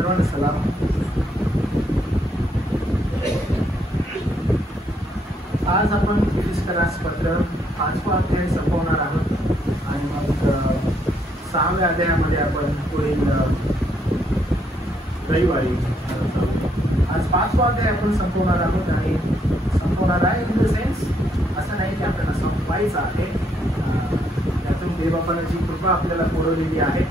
सर्वांना सलाम. आज आपण इफिस्करास पत्र 5वा अध्याय संपवणार आहोत आणि मग 6व्या अध्यायामध्ये आपण पुढील रविवारी आज 5वा अध्याय आपण संपवणार आहोत. आणि संपवणार आहे इन द सेन्स असं नाही की आपल्याला संपवायचं आहे, त्यातून देवबापाची कृपा आपल्याला पुरवलेली आहे,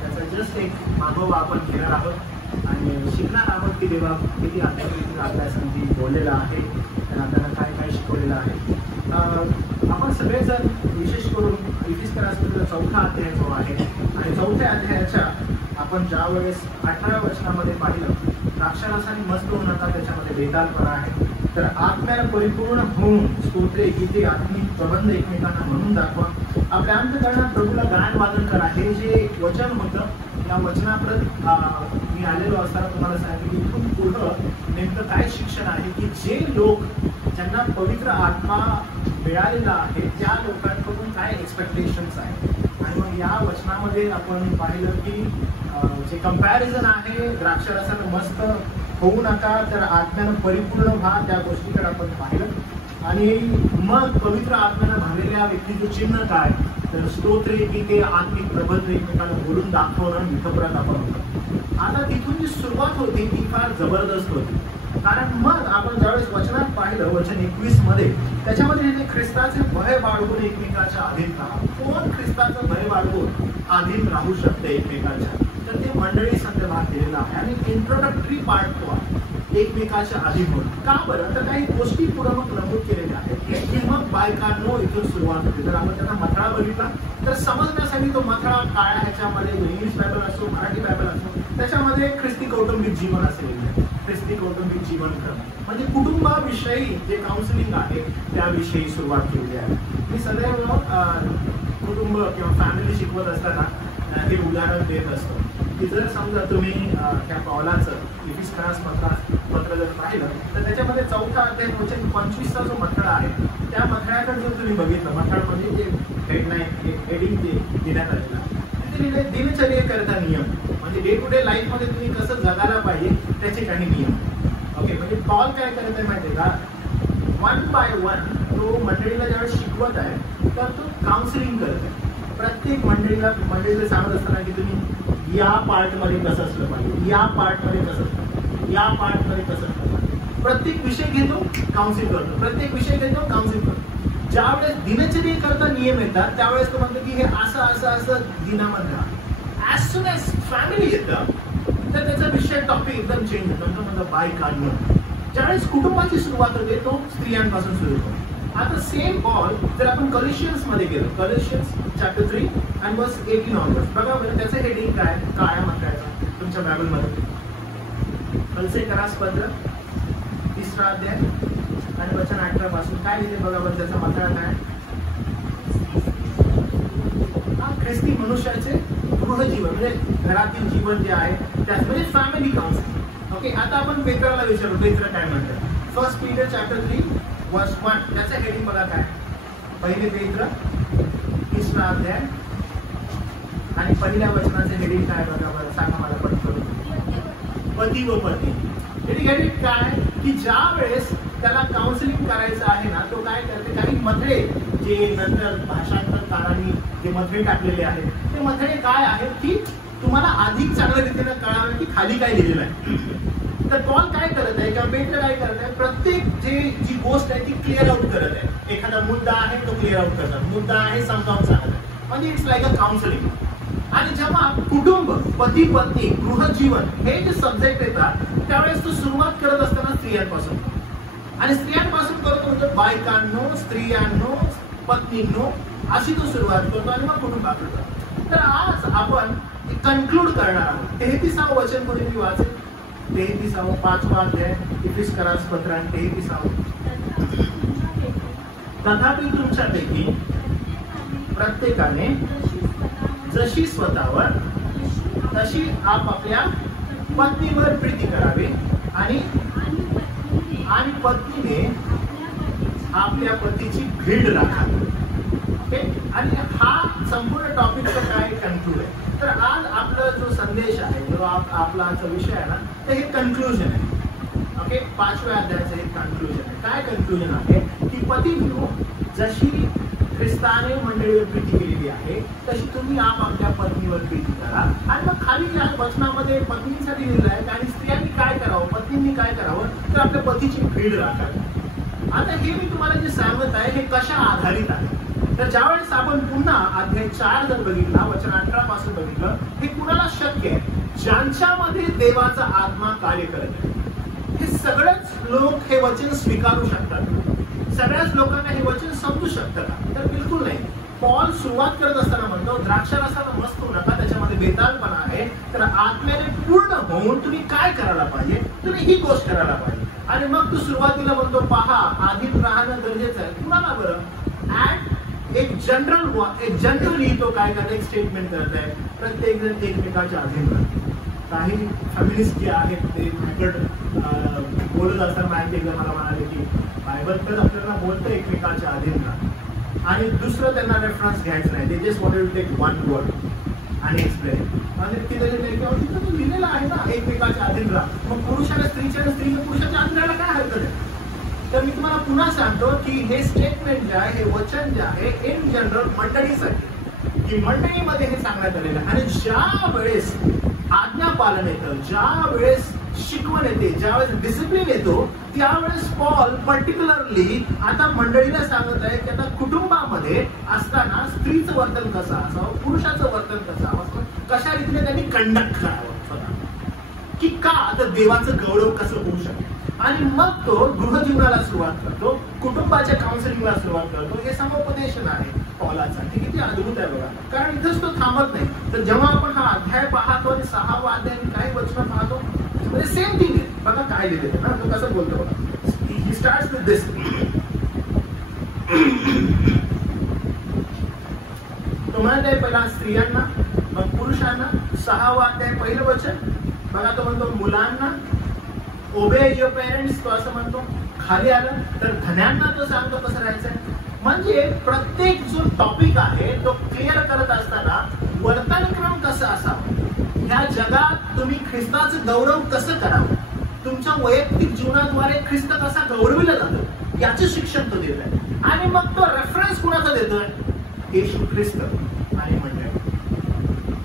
त्याचा जस्ट एक मागोवा आपण घेणार आहोत आणि शिकणार आहोत की देवा किती आत्मकृतीला आपल्या संधी बोललेला आहे, त्यानं आपल्याला काय काय शिकवलेलं आहे. आपण सगळेजण विशेष करून इफिस्करासमधला 4था अध्याय जो आहे आणि 4थ्या अध्यायाच्या आपण ज्या वेळेस 18व्या वचनामध्ये पाहिलं, द्राक्षारसाने मस्त होऊ नका, त्याच्यामध्ये बेतालपणा आहे, तर आत्म्याला परिपूर्ण होऊन स्तोत्रे गीते आत्मिक प्रबंध एकमेकांना म्हणून दाखवा, आपल्या अंतकरणात प्रभूला गायन वादन करा. हे जे वचन होतं या वचनाप्रत मी आलेलो असताना तुम्हाला सांगितलं की इथून पुढं नेमकं काय शिक्षण आहे की जे लोक ज्यांना पवित्र आत्मा मिळालेला आहे त्या लोकांकडून काय एक्सपेक्टेशन्स आहेत. आणि मग या वचनामध्ये आपण पाहिलं की जे कंपॅरिझन आहे, द्राक्षारसानं मस्त होऊ नका तर आत्म्यानं परिपूर्ण व्हा, त्या गोष्टीकडे आपण पाहिलं. आणि मग पवित्र आत्म्यानं भरलेल्या व्यक्तीचं चिन्ह काय, तर स्तोत्रे गीते आत्मिक प्रबंध एकमेकांना बोलून दाखवणं मिथप्रत आपण होतं. आता तिथून जी सुरुवात होती ती फार जबरदस्त होती, कारण मग आपण ज्यावेळेस वचनात पाहिलं वचन 21 मध्ये, त्याच्यामध्ये हे ख्रिस्ताचे भय बाळगून एकमेकाच्या अधीन राहा. कोण ख्रिस्ताचं भय बाळगून अधीन राहू शकते एकमेकाच्या, तर ते मंडळी संदर्भात दिलेलं आहे. आणि इंट्रोडक्टरी पार्ट तो आहे एकमेकाच्या अधीन होणं. का बरं, तर काही गोष्टी पुढे मग नमूद केलेल्या आहेत की मग बायकांनो इथून सुरुवात होते. जर आपण त्याचा मथळा बघितला तर समजण्यासाठी तो मथळा काळ्या ह्याच्यामध्ये इंग्लिश बायबल असो मराठी बायबल असो त्याच्यामध्ये ख्रिस्ती कौटुंबिक जीवन असेल, ख्रिस्ती कौटुंबिक जीवन म्हणजे कुटुंबाविषयी जे काउन्सिलिंग आहे त्याविषयी सुरुवात केलेली आहे. मी सदैव कुटुंब किंवा फॅमिली शिकवत असताना हे उदाहरण देत असतो की जर समजा तुम्ही त्या पावलाचं इफिस्करास पत्र जर पाहिलं तर त्याच्यामध्ये 4था अध्याय वचन 25चा जो मथळा आहे त्या मथळ्याकडे जर तुम्ही बघितलं, मथळ म्हणजे जे हेडलाईन हेडिंग जे देण्यात आलेलं तिथे लिहिले दिनचर्येकरता नियम, म्हणजे डे टू डे लाईफ मध्ये तुम्ही कसं जगायला पाहिजे त्याचे काही नियम. ओके, म्हणजे पॉल काय करत आहे माहिती आहे का, 1 by 1 तो मंडळीला ज्यावेळेस शिकवत आहे तर तो काउन्सिलिंग करत आहे. प्रत्येक मंडळीला सांगत असताना की तुम्ही या पार्टमध्ये कसं असलं पाहिजे, या पार्टमध्ये कसं असलं पाहिजे, या पार्टमध्ये कसं असलं पाहिजे. प्रत्येक विषय घेतो काउन्सिल करतो, प्रत्येक विषय घेतो काउन्सिल करतो. ज्यावेळेस दिनचर्येकरता नियम येतात त्यावेळेस तो म्हणतो की हे असं असं असं दिनामध्ये राहा. ऍज सुन एज फॅमिली येतं तर त्याचा विषय टॉपिक एकदम चेंज होतो. तो म्हणतो बाय काढणं. ज्यावेळेस कुटुंबाची सुरुवात होते तो स्त्रियांपासून सुरू होतो. आता सेम पॉल जर आपण कॉलिशियन्स मध्ये गेलो, कॉलिशियन्स चॅप्टर 3 आणि वर्स 18 ऑनवर्ड्स बघा बरं, त्याचं हेडिंग काय काळ्या मथळ्याचं तुमच्या बायबलमध्ये. इफिस्करास पत्र 3रा अध्याय आणि वचन 18 पासून काय लिहिले बघा बरं, त्याचा मथळा काय. ख्रिस्ती मनुष्याचे गृहजीवन म्हणजे घरातील जीवन जे आहे त्यात म्हणजे फॅमिली काउन्सिलिंग. ओके, आता आपण पेत्राला विचारू, पेत्र काय म्हणतात. 1 पीटर चॅप्टर 3 वर्स 1 त्याचं हेडिंग बघा काय. पहिले पेत्र 3रा अध्याय आणि पहिल्या वचनाचे हेडिंग काय बघा बरं, सांगा मला पटकन. पती व पत्नी. हेडिंग काय की ज्या वेळेस त्याला काउन्सिलिंग करायचं आहे ना, तो काय करते, काही मथळे जे नंतर भाषांतरकारांनी जे मथळे टाकलेले आहेत ते मथळे काय आहेत की तुम्हाला अधिक चांगल्या रीतीने कळावं की खाली काय लिहिलेलं आहे. तर पॉल काय करत आहे किंवा पेत्र काय करत आहे, प्रत्येक जी गोष्ट आहे ती क्लिअर आउट करत आहे. एखादा मुद्दा आहे तो क्लिअर आउट करतात, मुद्दा आहे समजावून सांगत आहे, म्हणजे इट्स लाईक अ काउन्सिलिंग. आणि जेव्हा कुटुंब, पती पत्नी, गृहजीवन हे जे सब्जेक्ट येतात त्यावेळेस तो सुरुवात करत असताना स्त्रियांपासून, आणि स्त्रियांपासून करत होतो बायकांनो, स्त्रियांनो, पत्नींनो अशी तो सुरुवात करतो आणि मग कुटुंबाकडे. तर आज आपण कन्क्लूड करणार आहोत. 33व वचन कोणी मी वाचेल, 33वा 5वा अध्याय इफिस्करास पत्र आणि 33वा. तथापि तुमच्यापैकी प्रत्येकाने जशी स्वतःवर तशी आपापल्या पत्नीवर प्रीती करावी आणि पत्नीने आपल्या पतीची भीड राखावी. ओके, आणि हा संपूर्ण टॉपिकचा काय कन्क्लूड आहे. तर आज आपला जो संदेश आहे जो आपला जो विषय आहे ना तर हे कन्क्लुजन आहे. ओके, 5व्या अध्यायाचं हे कन्क्लुजन आहे. काय कन्क्लुजन आहे की पतींनो, जशी ख्रिस्ताने मंडळीवर प्रीती केलेली आहे तशी तुम्ही आपल्या पत्नीवर प्रीती करा. आणि मग खाली या वचनामध्ये पत्नीसाठी लिहिलं आहे आणि स्त्रियांनी काय करावं, पत्नींनी काय करावं तर आपल्या पतीची भीड राखावी. आता हे मी तुम्हाला जे सांगत आहे हे कशा आधारित आहे तर ज्यावेळेस आपण पुन्हा अध्याय 4 जर बघितला, वचन 18 पासून बघितलं, हे कुणाला शक्य आहे ज्यांच्यामध्ये देवाचा आत्मा कार्य करत आहे. हे सगळेच लोक हे वचन स्वीकारू शकतात, सगळ्याच लोकांना हे वचन समजू शकतं का तर बिलकुल नाही. पॉल सुरुवात करत असताना म्हणतो द्राक्षारसाला मस्त होऊ नका, त्याच्यामध्ये बेतालपणा आहे, तर आत्म्याने पूर्ण होऊन तुम्ही काय करायला पाहिजे, तुम्ही ही गोष्ट करायला पाहिजे. आणि मग तू सुरुवातीला म्हणतो पहा आधीच राहणं गरजेचं आहे. कुणाला बरं ऍट एक जनरली तो काय करत एक स्टेटमेंट करत आहे, प्रत्येक जण एकमेकाच्या अधीन राहतो. काही फेमिनिस्ट जे आहेत ते बोलत असताना एकदा मला म्हणाले की बायबल तर आपल्याला बोलतं एकमेकाच्या अधीन राहा आणि दुसरं त्यांना रेफरन्स घ्यायचं नाही. ते just wanted to take one word आणि एक्सप्लेन. आणि तिथं लिहिलेलं आहे ना एकमेकाच्या अधीन राहा, मग पुरुषाला स्त्रीच्या आणि स्त्रीला पुरुषाच्या अधीन राहायला काय हरकत आहे. तर मी तुम्हाला पुन्हा सांगतो की हे स्टेटमेंट जे आहे, हे वचन जे आहे इन जनरल मंडळीसाठी, की मंडळीमध्ये हे सांगण्यात आलेलं आहे. आणि ज्या वेळेस आज्ञापालन येतं, ज्या वेळेस शिकवण येते, ज्यावेळेस डिसिप्लिन येतो, त्यावेळेस पॉल पर्टिक्युलरली आता मंडळीला सांगत आहे की आता कुटुंबामध्ये असताना स्त्रीचं वर्तन कसं असावं, पुरुषाचं वर्तन कसं असावं, कशा रीतीने त्यांनी कंडक्ट करावं की का तर देवाचं गौरव कसं होऊ शकतं. आणि मग तो गृहजीवनाला सुरुवात करतो, कुटुंबाच्या काउन्सिलिंगला सुरुवात करतो. हे समुपदेशन आहे पॉलाचा, हे किती अद्भुत आहे बघा. कारण इथंच तो थांबत नाही. तर जेव्हा आपण हा अध्याय पाहतो आणि 6वा अध्याय काही वचन पाहतो म्हणजे सेम थिंग आहे. बघा काय लिहिलेलं ना, तो कसं बोलतो बघा. ही स्टार्ट्स विथ दिस, तो म्हणत आहे पहिला स्त्रियांना, मग पुरुषांना. 6वा अध्याय पहिलं वचन बघा, तो म्हणतो मुलांना ओबे युअर पेरेंट्स, तो असं म्हणतो. खाली आलं तर धन्यांना तो सांगतो कसं राहायचंय. म्हणजे प्रत्येक जो टॉपिक आहे तो क्लिअर करत असताना वर्तनक्रम कसं असावं, ह्या जगात तुम्ही ख्रिस्ताचं गौरव कसं करावं, तुमच्या वैयक्तिक जीवनाद्वारे ख्रिस्त कसा गौरविला जातो याचं शिक्षण तो देत आहे. आणि मग तो रेफरन्स कुणाचा देतोय, येशू ख्रिस्त आणि मंडळी.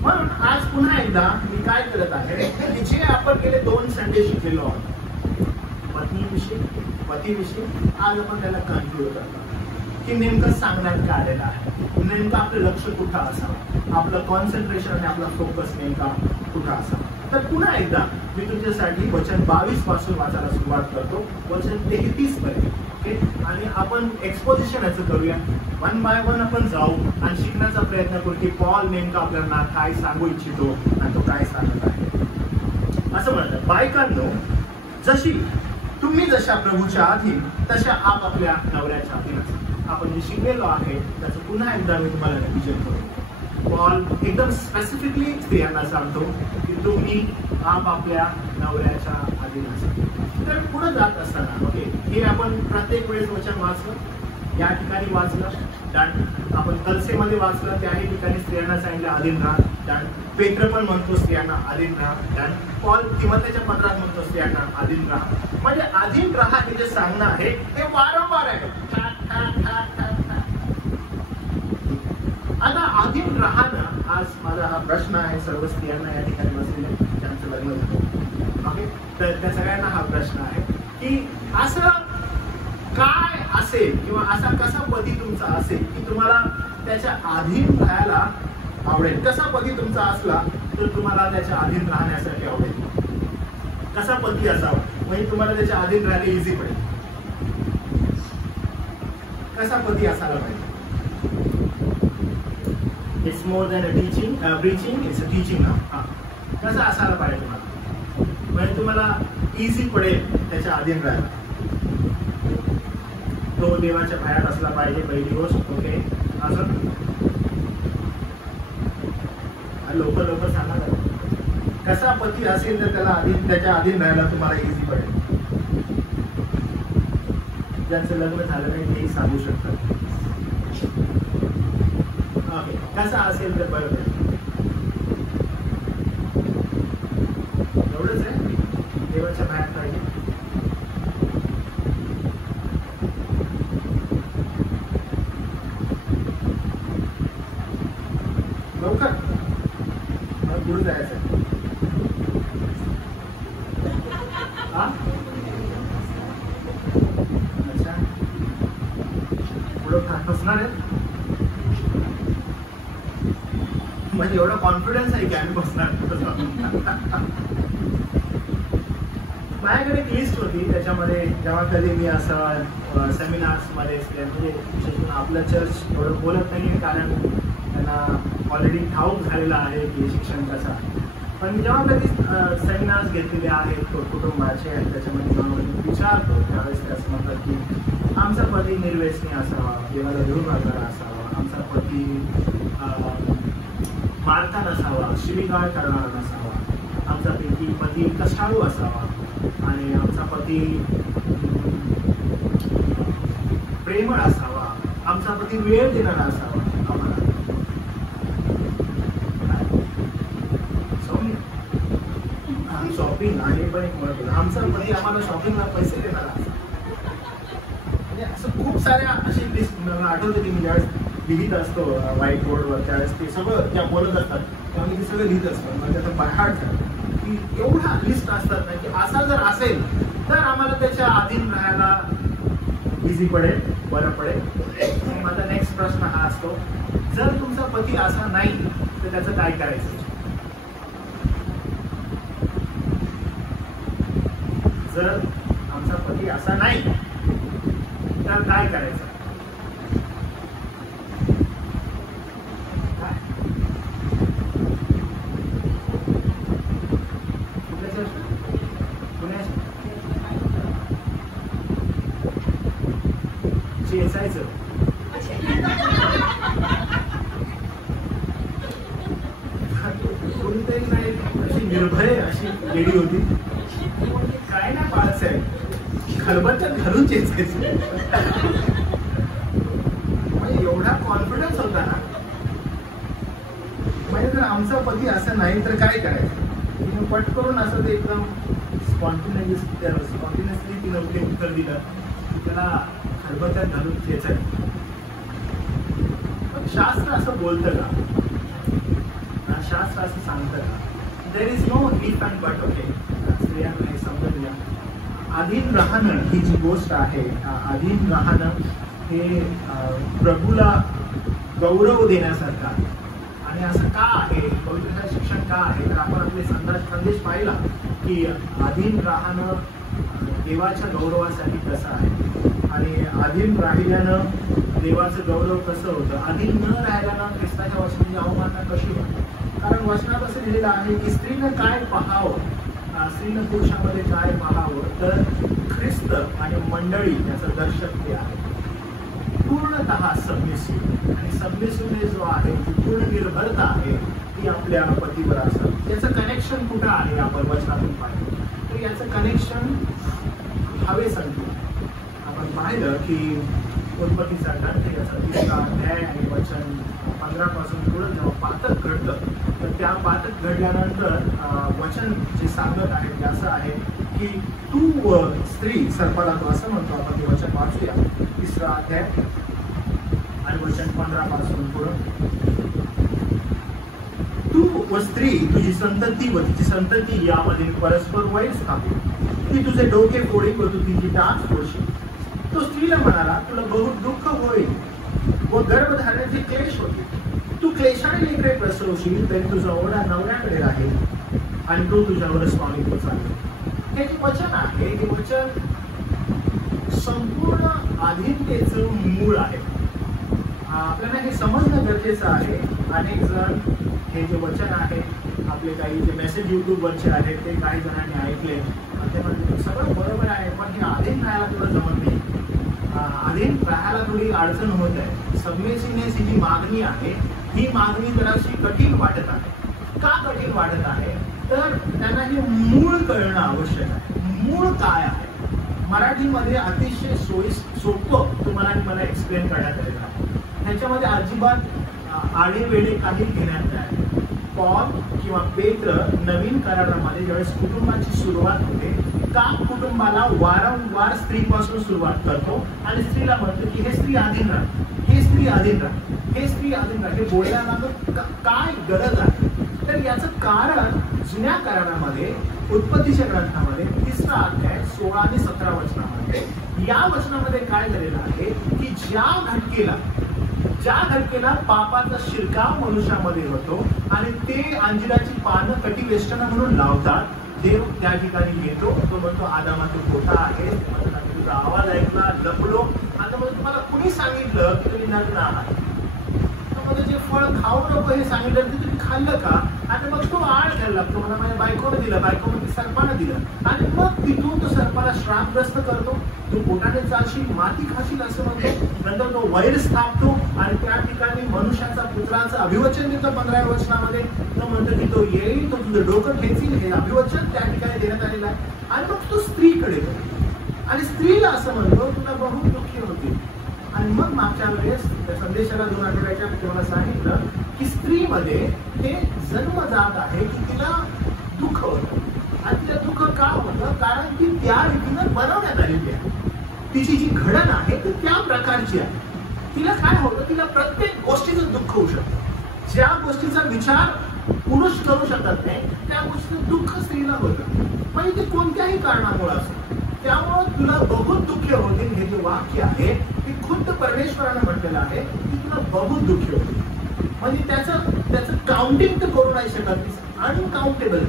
म्हणून आज पुन्हा एकदा मी काय करत आहे की जे आपण गेले 2 संडे शिकलेलो आहोत पतीविषयी, आज आपण त्याला कन्क्लूड करतो की नेमकं सांगण्यात काय आलेलं आहे, नेमकं आपलं लक्ष कुठं असावं, आपलं कॉन्सन्ट्रेशन आणि आपला फोकस नेमका कुठं असावा. तर पुन्हा एकदा मी तुमच्यासाठी वचन 22 पासून वाचायला सुरुवात करतो, वचन 33 पर्यंत. ओके, आणि आपण एक्सपोजिशन याचं करूया. 1 बाय 1 आपण जाऊ आणि शिकण्याचा प्रयत्न करू की पॉल नेमका आपल्याला काय सांगू इच्छितो आणि तो काय सांगत आहे. असं म्हणतात, बायकांनो तुम्ही जशा प्रभूच्या अधीन तशा आपल्या नवऱ्याच्या अधीन असा. आपण जे शिकलेलो आहे त्याचं पुन्हा एकदा मी तुम्हाला रिव्हिजन करतो. पॉल एकदम स्पेसिफिकली स्त्रियांना सांगतो की तुम्ही आपल्या नवऱ्याच्या अधीन असा. तर पुढे जात असताना ओके, हे आपण प्रत्येक वेळेस वचन वाचलं, या ठिकाणी वाचलं, डन. आपण कलसेमध्ये वाचलं, त्याही ठिकाणी स्त्रियांना सांगितलं अधीन राहा, डन. पेत्र पण म्हणतो स्त्रियांना अधीन राहा, डन. पॉल तिमोथेच्या पत्रात म्हणतो स्त्रियांना अधीन राहा. म्हणजे अधीन राहा हे जे सांगणं आहे हे वारंवार आहे. आता अधीन राहणं, आज माझा हा प्रश्न आहे सर्व स्त्रियांना या ठिकाणी बसलेले ज्यांचं लग्न होतं, ओके, तर त्या सगळ्यांना हा प्रश्न आहे की असं काय असेल किंवा असा कसा पती तुमचा असेल की तुम्हाला त्याच्या अधीन राहायला आवडेल. कसा पती तुमचा असला तर तुम्हाला त्याच्या अधीन राहण्यासाठी आवडेल. कसा पती असावा म्हणजे तुम्हाला त्याच्या अधीन राहायला इझी पडेल. कसा पती असायला पाहिजे. It's more than a teaching, preaching, it's a teaching नाव. कसा असायला पाहिजे तुम्हाला म्हणजे तुम्हाला इझी पडेल त्याच्या अधीन राहायला. तो देवाच्या भयात असला पाहिजे पहिली गोष्ट. ओके, असं लोक सांगा कसा पती असेल तर त्याला त्याच्या अधीन राहायला तुम्हाला इझी पडेल. ज्यांचं लग्न झालं नाही तेही सांगू शकतात. ओके, कसा असेल तर बरोबर लवकर मला पुढे जायचं आहे. अच्छा, पुढं फसणार आहे म्हणजे एवढा कॉन्फिडन्स आहे की आम्ही बसणार. माझ्याकडे एक लिस्ट होती, त्याच्यामध्ये जेव्हा कधी मी असं सेमिनार्समध्ये म्हणजे आपलं चर्च एवढं बोलत नाही कारण त्यांना ऑलरेडी ठाऊक झालेला आहे की शिक्षण कसं आहे. पण मी जेव्हा कधी सेमिनार्स घेतलेले आहेत कुटुंबाचे आणि त्याच्यामध्ये जेव्हा मी विचारतो त्यावेळेस ते असं म्हणतात की आमचा पती निर्व्यसनी असावा, देवाला धरून राहणारा असावा, आमचा पती मारता नसावा, शिवीगाळ करणारा नसावा, आमचा पती कष्टाळू असावा आणि आमचा पती प्रेमळ असावा, आमचा पती वेळ देणारा असावा. आम्हाला शॉपिंग आणि पण एक म्हणत होतं आमचा पती आम्हाला शॉपिंगला पैसे देणारा असावा. म्हणजे असं खूप साऱ्या अशी लिस्ट मला आठवते की मी ज्यावेळेस लिहित असतो व्हाईट बोर्डवर त्यावेळेस ते सगळं ज्या बोलत असतात तेव्हा मी ते सगळं लिहित असतो. म्हणजे त्याचं बायहार्ट झालं की एवढा लिस्ट असतात ना की असा जर असेल तर आम्हाला त्याच्या अधीन राहायला इझी पडेल, बरं पडेल. माझा नेक्स्ट प्रश्न हा असतो, जर तुमचा पती असा नाही तर त्याचं काय करायचं? जर आमचा पती असा नाही तर काय करायचं? चेचायचं. कोणीतरी नाही अशी निर्भय अशी लेडी होती, काय नाही बाळासाहेब खलबत्त्यात घालून चेचायचं. म्हणजे एवढा कॉन्फिडन्स होता ना. म्हणजे जर आमचा पती असं नाही तर काय करायचं? पट करून असं ते एकदम स्पॉन्टिनियसली तिनं ते उत्तर दिलं की त्याला खलबत्त्यात घालून चेचायचं. शास्त्र असं बोलतं का? शास्त्र असं सांगतं का? There is no if and but. Okay, स्त्रियांना हे समजून घ्या. अधीन राहणं ही जी गोष्ट आहे, अधीन राहणं हे प्रभूला गौरव देण्यासारखं. आणि असं का आहे? पवित्र शिक्षण का आहे? तर आपण आपले संदेश पाहिला की अधीन राहणं देवाच्या गौरवासाठी कसं आहे आणि अधीन राहिल्यानं देवाचं गौरव कसं होतं, अधीन न राहिल्यानं ख्रिस्ताच्या वचनाची अवमानना कशी होते. कारण वचनात असं लिहिलेलं आहे की स्त्रीनं काय पाहावं, स्त्रीनं पुरुषामध्ये काय पाहावं तर ख्रिस्त आणि मंडळी याचं दर्शक ते आहे. पूर्णतः सबमिसिव्ह. आणि सबमिसिव्हने जो आहे ती पूर्ण निर्भरता आहे ती आपल्या पतीवर असतं. त्याचं कनेक्शन कुठं आहे आपण वचनातून पाहिलं तर याचं कनेक्शन हवे सांगतो. आपण पाहिलं की उत्पत्तीचा ग्रंथ याचा 3रा अध्याय आणि वचन 15 पासून पुढे जेव्हा पातक घडतं तर त्या पातक घडल्यानंतर वचन जे सांगत आहे ते असं आहे की तू स्त्री सर्पाला तो असं म्हणतो. आपण ते वचन वाचूया. 3रा अध्याय आणि वचन 15 पासून पुढे. तू व स्त्री तुझी संतती व तिची संतती यामध्ये परस्पर वैर स्थापित, ती तुझे डोके फोडील व तू तिची टाच फोडशील. तो स्त्रीला म्हणाला, तुला बहुत दुःख होईल व गर्भधारणाचे क्लेश होतील. तू क्लेशाने लेकरे प्रसवशील तरी तुझा ओढा नवऱ्याकडे राहील आणि तो तुझ्यावर स्वामित्व चालेल. हे जे वचन आहे ते वचन संपूर्ण अधीनतेचं मूळ आहे. आपल्याला हे समजणं गरजेचं आहे. अनेक जण हे जे वचन आहे आपले काही जे मेसेज युट्यूबवरचे आहेत ते काही जणांनी ऐकले ते म्हणजे सगळं बरोबर आहे पण हे अधीन राहायला थोडं जमत नाही. अधीन राहायला थोडी अडचण होत आहे. सबमिसिव्हनेस ही जी मागणी आहे ही मागणी जराशी कठीण वाटत आहे. का कठीण वाटत आहे तर त्यांना हे मूळ कळणं आवश्यक आहे. मूळ काय आहे मराठीमध्ये अतिशय सोपं तुम्हाला मला एक्सप्लेन करण्यात आलेलं आहे. ह्याच्यामध्ये अजिबात आडेवेडे काही घेण्यात नाही. पॉल किंवा पेत्र नवीन करारामध्ये ज्यावेळेस कुटुंबाची सुरुवात होते का कुटुंबाला वारंवार स्त्रीपासून सुरुवात करतो आणि स्त्रीला म्हणतो की हे स्त्री अधीन राहा, हे स्त्री अधीन राहा. हे स्त्री अजून हे बोलण्यामागं काय गरज आहे? तर याचं कारण जुन्या करारामध्ये उत्पत्तीच्या ग्रंथामध्ये 3रा अध्याय 16 आणि 17 वचनामध्ये या वचनामध्ये काय झालेलं आहे की ज्या घटकेला पापाचा शिरकाव मनुष्यामध्ये होतो आणि ते अंजिराची पानं कटिवेष्टन म्हणून लावतात, देव त्या ठिकाणी येतो, तो म्हणतो आदामा तू खोटा आहे, तुझा आवाज ऐकला, लपलो. आता मग तुम्हाला कुणी सांगितलं की तुम्ही नग्न आहात? जे फळ खाऊ नको हे सांगितलं ते तुम्ही खाल्लं का? आणि मग तो आळ घ्यायला लागतो, मला माझ्या बायकोनं दिलं, बायकोमध्ये सर्पानं दिलं, आणि मग तिथून तो सर्पाला श्रापग्रस्त करतो, तू पोटाने चालशील, माती खाशील असं म्हणतो. नंतर तो वैर स्थापतो आणि त्या ठिकाणी मनुष्याचा पुत्राचं अभिवचन देतो 15व्या वचनामध्ये. तो म्हणतो की तो येईल, तो तुझं डोकं खेचील, हे अभिवचन त्या ठिकाणी देण्यात आलेलं आहे. आणि मग तो स्त्रीकडे येतो आणि स्त्रीला असं म्हणतो तुला बहुत दुःखी होतील. आणि मग मागच्या वेळेस संदेशाला 2 आठवड्याच्या तेव्हा सांगितलं की स्त्रीमध्ये हे जन्मजात आहे की तिला दुःख होतं. आणि तिला दुःख का होतं? कारण ती त्या रीतीनं बनवण्यात आलेली आहे. तिची जी घडण आहे ती त्या प्रकारची आहे. तिला काय होतं? तिला प्रत्येक गोष्टीचं दुःख होऊ शकतं. ज्या गोष्टीचा विचार पुरुष करू शकत नाही त्या गोष्टीचं दुःख स्त्रीला होतं. म्हणजे ते कोणत्याही कारणामुळे असो. त्यामुळे तुला बहुत दुःख होतील हे जे वाक्य आहे ते खुद्द परमेश्वरानं म्हटलेलं आहे की तुला बहुत दुःख होतील. म्हणजे त्याचं काउंटिंग तर करू नाही शकत, अनकाउंटेबल.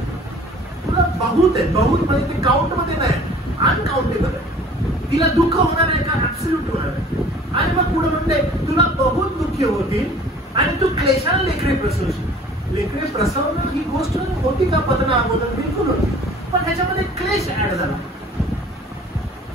तुला बहुत आहे, बहुत म्हणजे ते काउंट मध्ये नाही, अनकाउंटेबल आहे. तिला दुःख होणार आहे का? ऍब्सोल्यूट होणार आहे. आणि मग पुढे म्हणते तुला बहुत दुःख होतील आणि तू क्लेशाने लेकरे प्रसवशील. लेकरे प्रसवणं ही गोष्ट होती का पतना अगोदर? बिलकुल होती. पण ह्याच्यामध्ये क्लेश ऍड झाला,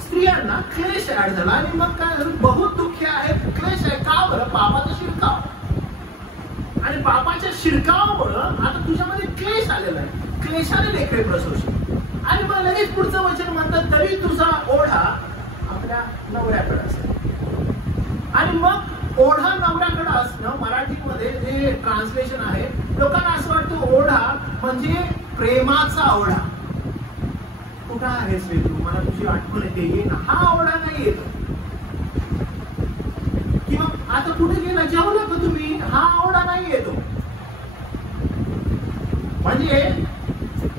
स्त्रियांना क्लेश ऍड झाला. आणि मग काय झालं? बहुत दुःखी आहे, क्लेश आहे. का बरं? पापाचा शिरकाव. आणि पापाच्या शिरकावामुळं आता तुझ्यामध्ये क्लेश आलेला आहे. क्लेशाने लेकरे प्रसवशील. आणि मग लगेच पुढचं वचन म्हणतात तरी तुझा ओढा आपल्या नवऱ्याकडे असेल. आणि मग ओढा नवऱ्याकडे असणं मराठीमध्ये जे ट्रान्सलेशन आहे, लोकांना असं वाटतं ओढा म्हणजे प्रेमाचा ओढा. कुठं आहेस रे तू? मला तुझी आठवण येते, ये ना. हा ओढा नाही येतो. किंवा आता कुठे गेला, जेवला का तुम्ही? हा ओढा नाही येतो. म्हणजे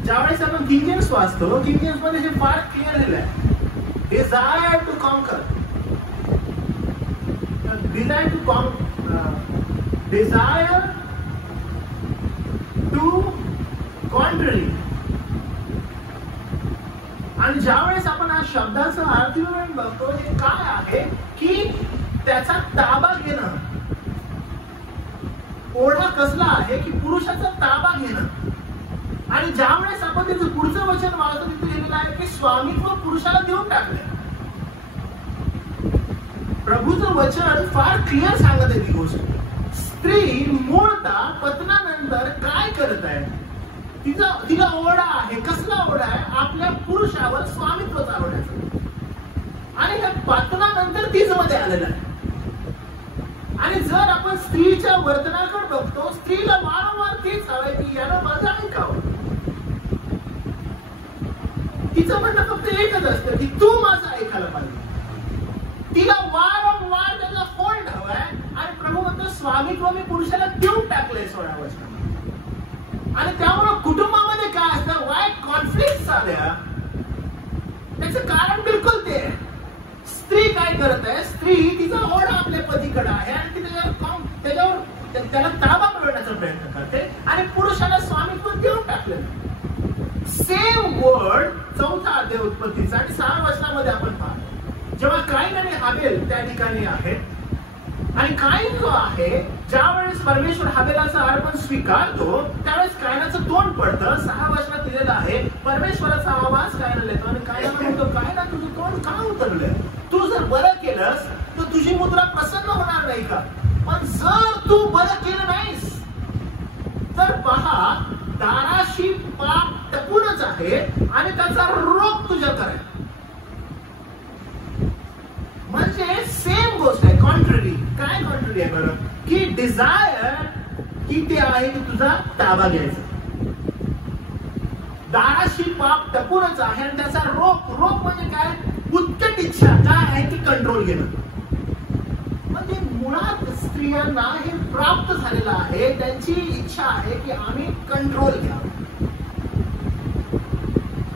ज्यावेळेस आपण किंग जेम्स वाचतो, किंग जेम्स मध्ये हे फार क्लिअर झालेलं आहे. Desire to conquer, desire to desire to contrary. आणि ज्यावेळेस आपण हा शब्दाचं अर्थविवरण बघतो, हे काय आहे की त्याचा ताबा घेणं. ओढा कसला आहे की पुरुषाचा ताबा घेणं. आणि ज्यावेळेस आपण त्याचं पुढचं वचन वाचतो तिथे लिहिलेलं आहे की स्वामित्व पुरुषाला देऊन टाकले. प्रभूचं वचन फार क्लिअर सांगत आहे ती गोष्ट. स्त्री मूळतः पतनानंतर काय करत आहे? तिला ओढा आहे. कसला ओढा आहे? आपल्या पुरुषावर स्वामित्व चालवण्याचा. आणि ह्या पतनानंतर तीच मध्ये आलेलं आहे. आणि जर आपण स्त्रीच्या वर्तनाकडे बघतो, स्त्रीला वारंवार तेच हवंय की यानं माझं ऐकावं. तिचं म्हणणं फक्त एकच असतं की तू माझं ऐकायला पाहिजे. तिला वारंवार त्याचा होल्ड हवाय. आणि प्रभू म्हणतो स्वामित्व मी पुरुषाला देऊन टाकलंय 16 वर्षात. आणि त्यामुळे कुटुंबामध्ये काय असतं? वाय कॉन्फ्लिक्ट आल्या? त्याचं कारण बिलकुल ते आहे. स्त्री काय करत आहे? स्त्री तिचा ओढा आपल्या पतीकडे आहे आणि ती त्याच्यावर त्याला ताबा मिळवण्याचा प्रयत्न करते आणि पुरुषाला स्वामित्व देऊन टाकलेलं. सेम वर्ड 4था अध्याय उत्पत्तीचा आणि 6 वचनामध्ये आपण पाहतो. जेव्हा काईन आणि हाबेल त्या ठिकाणी आहेत आणि काईन जो आहे ज्यावेळेस परमेश्वर हाबेलाचा अर्पण स्वीकारतो त्यावेळेस कायनाचं तोंड पडतं. 6 वचनात दिलेलं आहे परमेश्वराचा आवाज कायनाला येतो आणि कायनाला म्हणतो कायना तुझं तोंड का उतरलंय? तू जर बरं केलंस तर तुझी मुद्रा प्रसन्न होणार नाही का? पण जर तू बरं केलं नाहीस तर पहा दाराशी पाप टपूनच आहे आणि त्याचा रोग तुझ्याकडे आहे. म्हणजे सेम गोष्ट आहे. कॉन्ट्ररी. काय कॉन्ट्ररी आहे बरं? की डिझायर की ते आहे की तुझा ताबा घ्यायचा. दाराशी पाप टपूनच आहे आणि त्याचा रोग म्हणजे काय? उत्कट इच्छा काय आहे की कंट्रोल घेणं. म्हणजे मुळात स्त्रियांना हे प्राप्त झालेलं आहे, त्यांची इच्छा आहे की आम्ही कंट्रोल घ्यावं.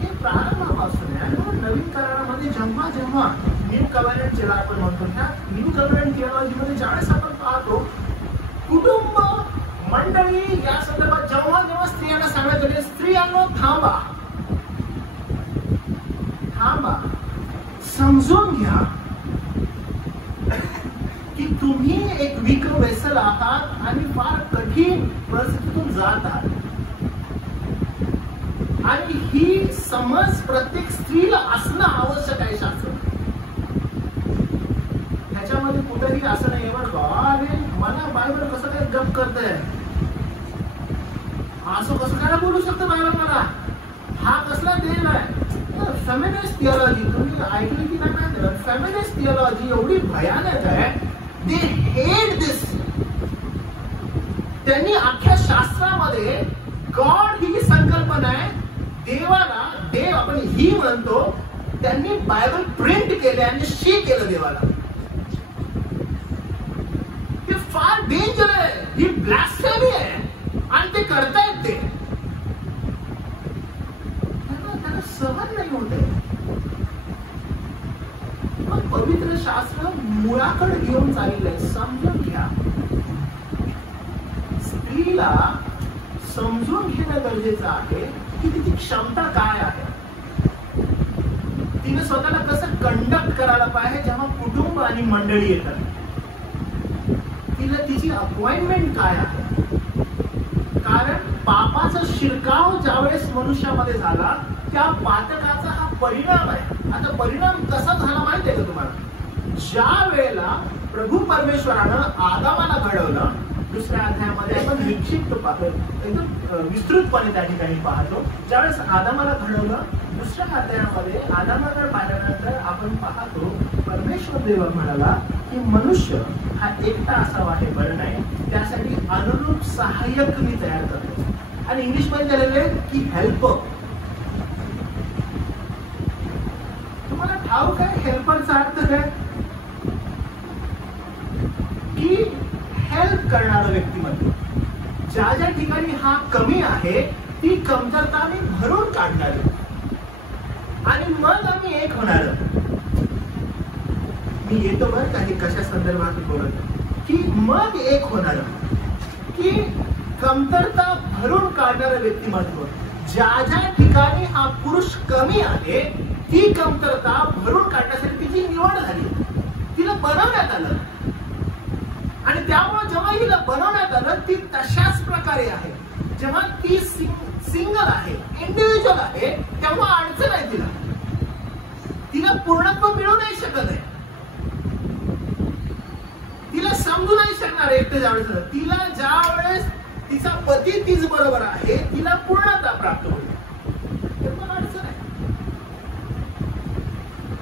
हे प्रारंभापासून आहे. आणि नवीन करारामध्ये जेव्हा जेव्हा न्यू कव्हर्नमेंट ज्याला आपण म्हणतो, ह्या न्यू कव्हर्नमेंट थिओलॉजीमध्ये ज्यावेळेस आपण पाहतो कुटुंब मंडळी या संदर्भात जेव्हा जेव्हा स्त्रियांना सांगण्यात येते, स्त्रियांनो थांबा थांबा, समजून घ्या की तुम्ही एक वीक वेसल आहात आणि फार कठीण परिस्थितीतून जात आहात. आणि ही समज प्रत्येक स्त्रीला असणं आवश्यक आहे. शास्त्र ह्याच्यामध्ये कुठेही असं नाही बरं का, अरे मला बायबल कसं काय गप करतंय, असं कसं काय बोलू शकतं बायबल, मला हा कसला देव आहे. फेमिनिस्ट थिओलॉजी तुम्ही ऐकली की नाही, फेमिनिस्ट थिओलॉजी एवढी भयानक आहे. दे हेट दिस. त्यांनी अख्ख्या शास्त्रामध्ये गॉड ही संकल्पना आहे, देवाला देव आपण ही म्हणतो, त्यांनी बायबल प्रिंट केले आणि शी केलं देवाला. हे फार डेंजर आहे, ही ब्लास्फेमी आहे आणि ते करतायत. ते त्यांना सहन नाही होते. मग पवित्र शास्त्र मुळाकडे घेऊन चाललंय. समजून घ्या, स्त्रीला समजून घेणं गरजेचं आहे की तिची क्षमता काय आहे, तिने स्वतःला कसं कंडक्ट करायला पाहिजे जेव्हा कुटुंब आणि मंडळी येतात. तिला तिची अपॉइंटमेंट काय आहे. कारण पापाचा शिरकाव ज्यावेळेस मनुष्यामध्ये झाला, त्या पातकाचा हा परिणाम आहे. आता परिणाम कसा झाला माहितीये का तुम्हाला. ज्या वेळेला प्रभू परमेश्वरानं आदामाला घडवलं, दुसऱ्या अध्यायामध्ये आपण निश्चित पाहतो, एकदम विस्तृतपणे त्या ठिकाणी पाहतो. ज्यावेळेस आदामाला घडवलं, दुसऱ्या अध्यायामध्ये आदामाकडे पाहिल्यानंतर आपण पाहतो परमेश्वर देव म्हणाला की मनुष्य हा एकटा असावा हे बरं नाही, त्यासाठी अनुरूप सहाय्यक मी तयार करतो. आणि इंग्लिश मध्ये दिलेले की हेल्पर. तुम्हाला ठाऊक आहे हेल्परचा अर्थ काय की हेल्प करणारं व्यक्तिमत्व. ज्या ज्या ठिकाणी हा कमी आहे ती कमतरता मी भरून काढणार आणि मग आम्ही एक होणार. मी येतो बरं काही कशा संदर्भात बोलत की मग एक होणार की कमतरता भरून काढणारं व्यक्तिमत्व. ज्या ज्या ठिकाणी हा पुरुष कमी आहे ती कमतरता भरून काढण्यासाठी तिची निवड झाली, तिला बनवण्यात आलं. आणि त्यामुळे जेव्हा हिला बनवण्यात आलं ती तशाच प्रकारे आहे. जेव्हा ती सिंगल आहे, इंडिव्हिज्युअल आहे, तेव्हा अडचण आहे. तिला पूर्णत्व मिळू नाही शकत आहे. तिला समजू नाही शकणार एकटं ज्यावेळेस. तिला ज्या वेळेस तिचा पती तीच बरोबर आहे, तिला पूर्णता प्राप्त होईल. तेव्हा अडचण आहे.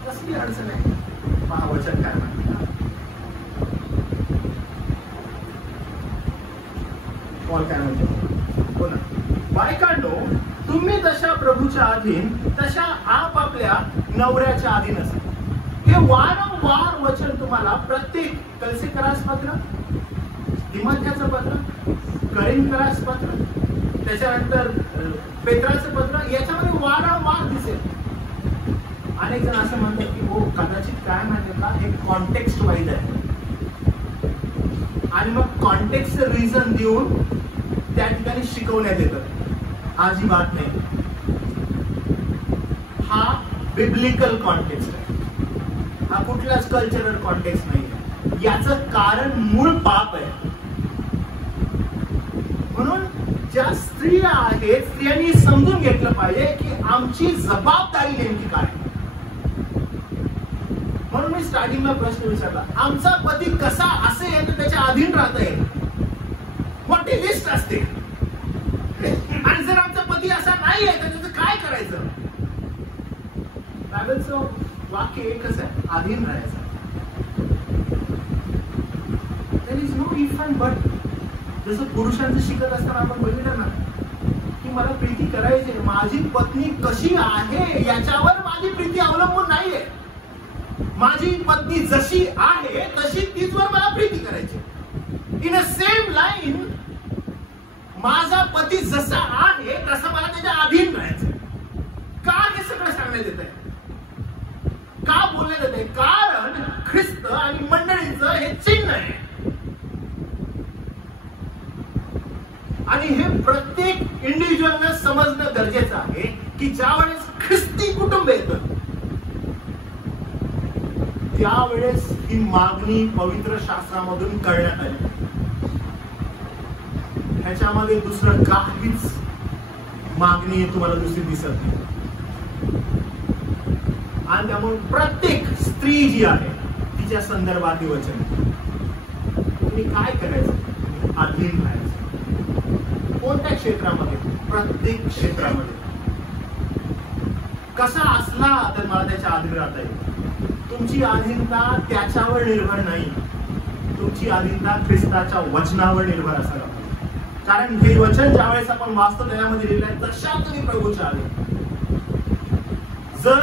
कसली अडचण आहे पहा वचन काय म्हणतात. काय म्हणतो बोला. बायकांनो तुम्ही तशा प्रभूच्या अधीन तशा आपापल्या नवऱ्याच्या अधीन असा. हे वारंवार वचन तुम्हाला प्रत्येक कलसीकरास पत्र, तिमोथेचं पत्र, करिंथरास पत्र, त्याच्यानंतर पेत्राचं पत्र याच्यामध्ये वारंवार दिसेल. अनेक जण असं म्हणतात की हो कदाचित काय म्हणतात ना हे कॉन्टेक्स्ट वाईज आहे आणि मग कॉन्टेक्स्ट रिझन देऊन त्या ठिकाणी शिकवण्यात येतं. अजिबात नाही. हा बिब्लिकल कॉन्टेक्स्ट आहे, हा कुठलाच कल्चरल कॉन्टेक्स्ट नाही. याचं कारण मूळ पाप आहे. म्हणून ज्या स्त्रिया आहेत स्त्रियांनी समजून घेतलं पाहिजे की आमची जबाबदारी नेमकी काय. म्हणून मी स्टार्टिंगला प्रश्न विचारला, आमचा पती कसा असेल तर त्याच्या अधीन राहता येईल. मोठी लिस्ट असते. आणि जर आमचा पती असा नाही आहे तर त्याचं काय करायचं. बायबलचं वाक्य एकच आहे, अधीन राहायचं. There is no if and but. जसं पुरुषांचं शिकत असताना आपण बघितलं ना की मला प्रीती करायची, माझी पत्नी कशी आहे याच्यावर माझी प्रीती अवलंबून नाहीये. माझी पत्नी जशी आहे तशी तिचवर मला प्रीती करायची. इन अ सेम लाईन माझा पती जसा आहे तसा मला त्याच्या अधीन राहायचं. का हे सगळं सांगण्यात येत आहे, का बोलण्यात येत आहे? कारण ख्रिस्त आणि मंडळींचं हे चिन्ह आहे. आणि हे प्रत्येक इंडिव्हिज्युअलनं समजणं गरजेचं आहे की ज्यावेळेस ख्रिस्ती कुटुंब येतं त्यावेळेस ही मागणी पवित्र शास्त्रामधून करण्यात आली. ह्याच्यामध्ये दुसरं काहीच मागणी तुम्हाला दुसरी दिसत नाही. आणि त्यामुळे प्रत्येक स्त्री जी आहे तिच्या संदर्भात वचन तुम्ही काय करायचं, अधीन राहायचं. कोणत्या क्षेत्रामध्ये? प्रत्येक क्षेत्रामध्ये. कसा असला तर मला त्याच्या अधीन राहता येईल. तुमची अधीनता त्याच्यावर निर्भर नाही, तुमची अधीनता ख्रिस्ताच्या वचनावर निर्भर असायला पाहिजे. कारण हे वचन ज्यावेळेस आपण वाचतो त्यामध्ये लिहिलं आहे, तशा तुम्ही प्रभूच्या अधीन. जर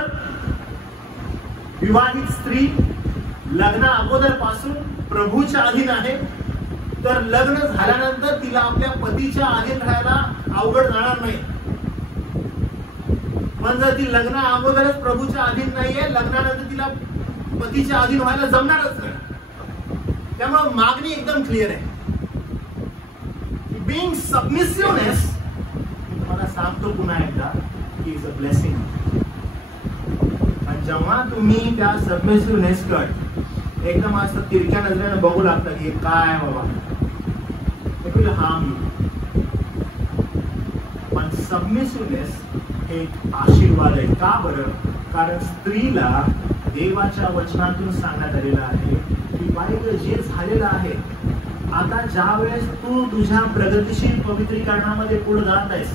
विवाहित स्त्री लग्ना अगोदर पासून प्रभूच्या अधीन आहे तर लग्न झाल्यानंतर तिला आपल्या पतीच्या अधीन राहायला अवघड जाणार नाही. पण जर ती लग्ना अगोदरच प्रभूच्या अधीन नाहीये, लग्नानंतर तिला पतीच्या अधीन व्हायला जमणारच नाही. त्यामुळे मागणी एकदम क्लिअर आहे. बीइंग सबमिसिव्हनेस, तुम्हाला सांगतो पुन्हा एकदा, इज अ ब्लेसिंग. आणि जेव्हा तुम्ही त्या सबमिसिव्हनेस कट एकदम असं तिरक्या नजरेनं बघू लागता की काय बाबा इट विल हार्म यू. पण सबमिसिव्हनेस हे एक आशीर्वाद आहे. का बरं? कारण स्त्रीला देवाच्या वचनातून सांगण्यात आलेलं आहे की बाई जे झालेलं आहे, आता ज्या वेळेस तू तुझ्या प्रगतीशील पवित्रीकरणामध्ये पुढे जात आहेस,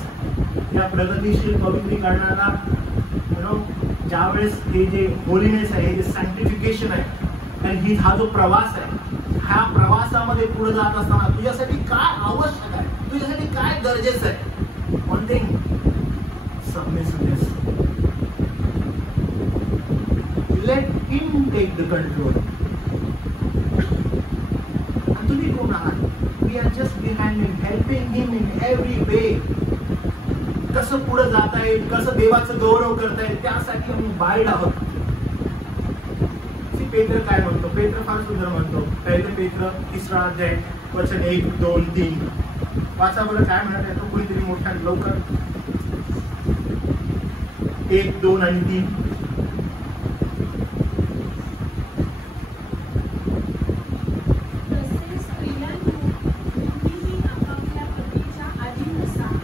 त्या प्रगतीशील पवित्रीकरणाला ज्या वेळेस हे जे होलीनेस आहे, हे जे सॅन्क्टिफिकेशन आहे, आणि ही हा जो प्रवास आहे, ह्या प्रवासामध्ये पुढे जात असताना तुझ्यासाठी काय आवश्यक आहे, तुझ्यासाठी काय गरजेचं आहे? One thing, submissiveness. Let him take the control. आणि तुम्ही कोण आहात? We are just behind him, helping him in every way. कसं पुढे जाता येईल, कसं देवाचं गौरव करता येईल, त्यासाठी आम्ही बाहेर आहोत. पेत्र काय म्हणतो? पेत्र फार सुंदर म्हणतो. पहिले पेत्र 3 अध्याय वचन 1, 2, 3 वाचा बरं. काय म्हणत आहे तो? कोणीतरी मोठा लवकर. 1, 2 आणि 3.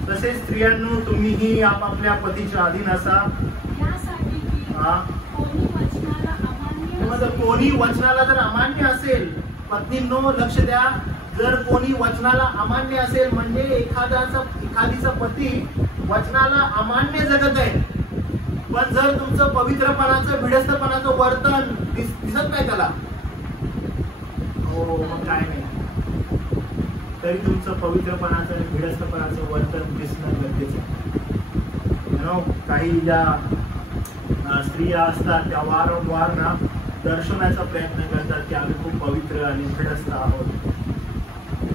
तसेच स्त्रियांनो तुम्हीही आपापल्या पतीच्या अधीन असा. कोणी वचनाला जर अमान्य असेल, पत्नींनो लक्ष द्या, जर कोणी वचनाला अमान्य असेल म्हणजे एखादीचा पती वचनाला अमान्य जगत आहे, पण जर तुमचं पवित्रपणाचं भिडस्तपणाचं वर्तन दिसत नाही त्याला, हो मग काय नाही, तरी तुमचं पवित्रपणाचं आणि भिडस्तपणाचं वर्तन दिसणं गरजेचं आहे. काही ज्या स्त्रिया असतात त्या वारंवार ना दर्शवण्याचा प्रयत्न करतात की आम्ही खूप पवित्र आणि भिडस्त आहोत.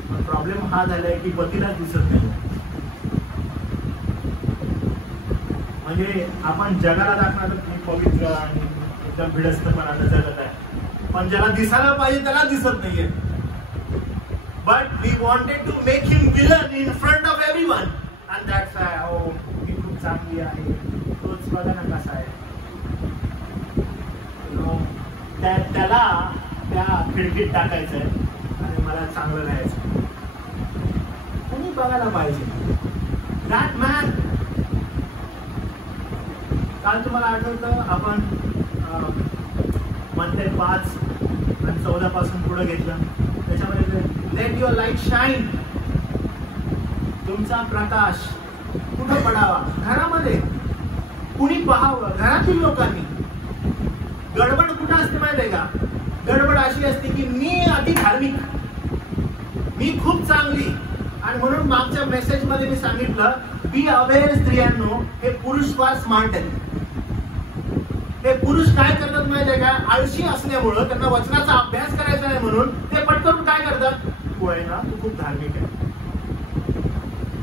पण प्रॉब्लेम हा झालाय की पतीलाच दिसत नाही. म्हणजे आपण जगाला दाखवणार की पवित्र आणि एकदम भिडस्तपणानं जगत आहे, पण ज्याला दिसायला पाहिजे त्याला दिसत नाहीये. But we wanted to make him villain in front of everyone, and that's why ओ मी खूप चांगली आहे, तोच बघा ना कसा आहे. त्याला त्या खिडकीत टाकायचंय आणि मला चांगलं राहायचं. कोणी बघायला पाहिजे दॅट मॅन. काल तुम्हाला आठवतं आपण म्हणते 5 आणि 14 पासून पुढे घेतलं, त्याच्यामध्ये लेट युअर लाईट शाईन. तुमचा प्रकाश कुठं पडावा? घरामध्ये. कुणी पाहावं? घरातील लोकांनी. गडबड कुठं असते माहिती आहे का? गडबड अशी असते की मी अति धार्मिक, मी खूप चांगली, आणि म्हणून मागच्या मेसेज मध्ये मी सांगितलं बी अवेअर स्त्रियांनो, हे पुरुष फार स्मार्ट आहेत. हे पुरुष काय करतात माहितीये का, आळशी असल्यामुळं त्यांना वचनाचा अभ्यास करायचा आहे म्हणून ते पटकन काय करतात, तू आहे ना तू खूप धार्मिक आहे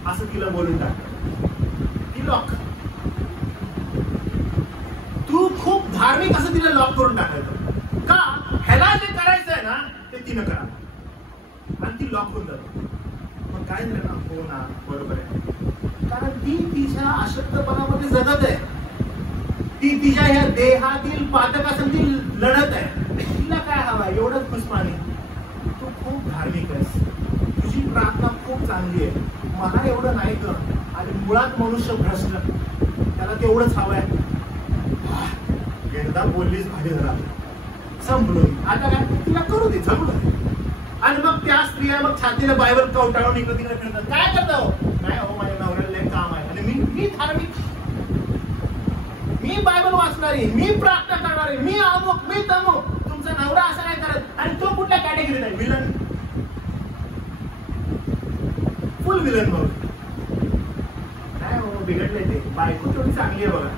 असं तिला बोलून टाकतात. ती लॉक, तू खूप धार्मिक असं तिला लॉक करून टाकायचं का, ह्याला जे करायचं आहे ना ते तिनं करा आणि ती लॉक होऊन जाते. मग काय झालं ना, हो ना बरोबर आहे, कारण ती तिच्या अशक्तपणामध्ये जगत आहे, ती तिच्या ह्या देहातील पातकासाठी लढत आहे. तिला काय हवंय, एवढंच पुष्पाने तू खूप धार्मिक आहेस, तुझी प्रार्थना खूप चांगली आहे, मला एवढं नाही कर, आणि मुळात मनुष्य भ्रष्ट, त्याला तेवढंच हवंय. एकदा बोललीच भाजी घरा संपलो, आता काय तिला करू दे, जमलं. आणि मग त्या स्त्रिया मग छातीला बायबल कवटाळून इकडे तिकडे फिरतात. काय करता हो, नाही हो माझ्या नवऱ्याला लय काम आहे, आणि मी धार्मिक, मी बायबल वाचणारी, मी प्रार्थना करणारी, मी अमुक मी तमुक, तुमचा नवरा असा नाही करत. आणि तो कुठल्या कॅटेगरीत आहे, विलन, फुल विलन. मग नाही हो बिघडले ते, बायको तेवढी चांगली आहे बघा,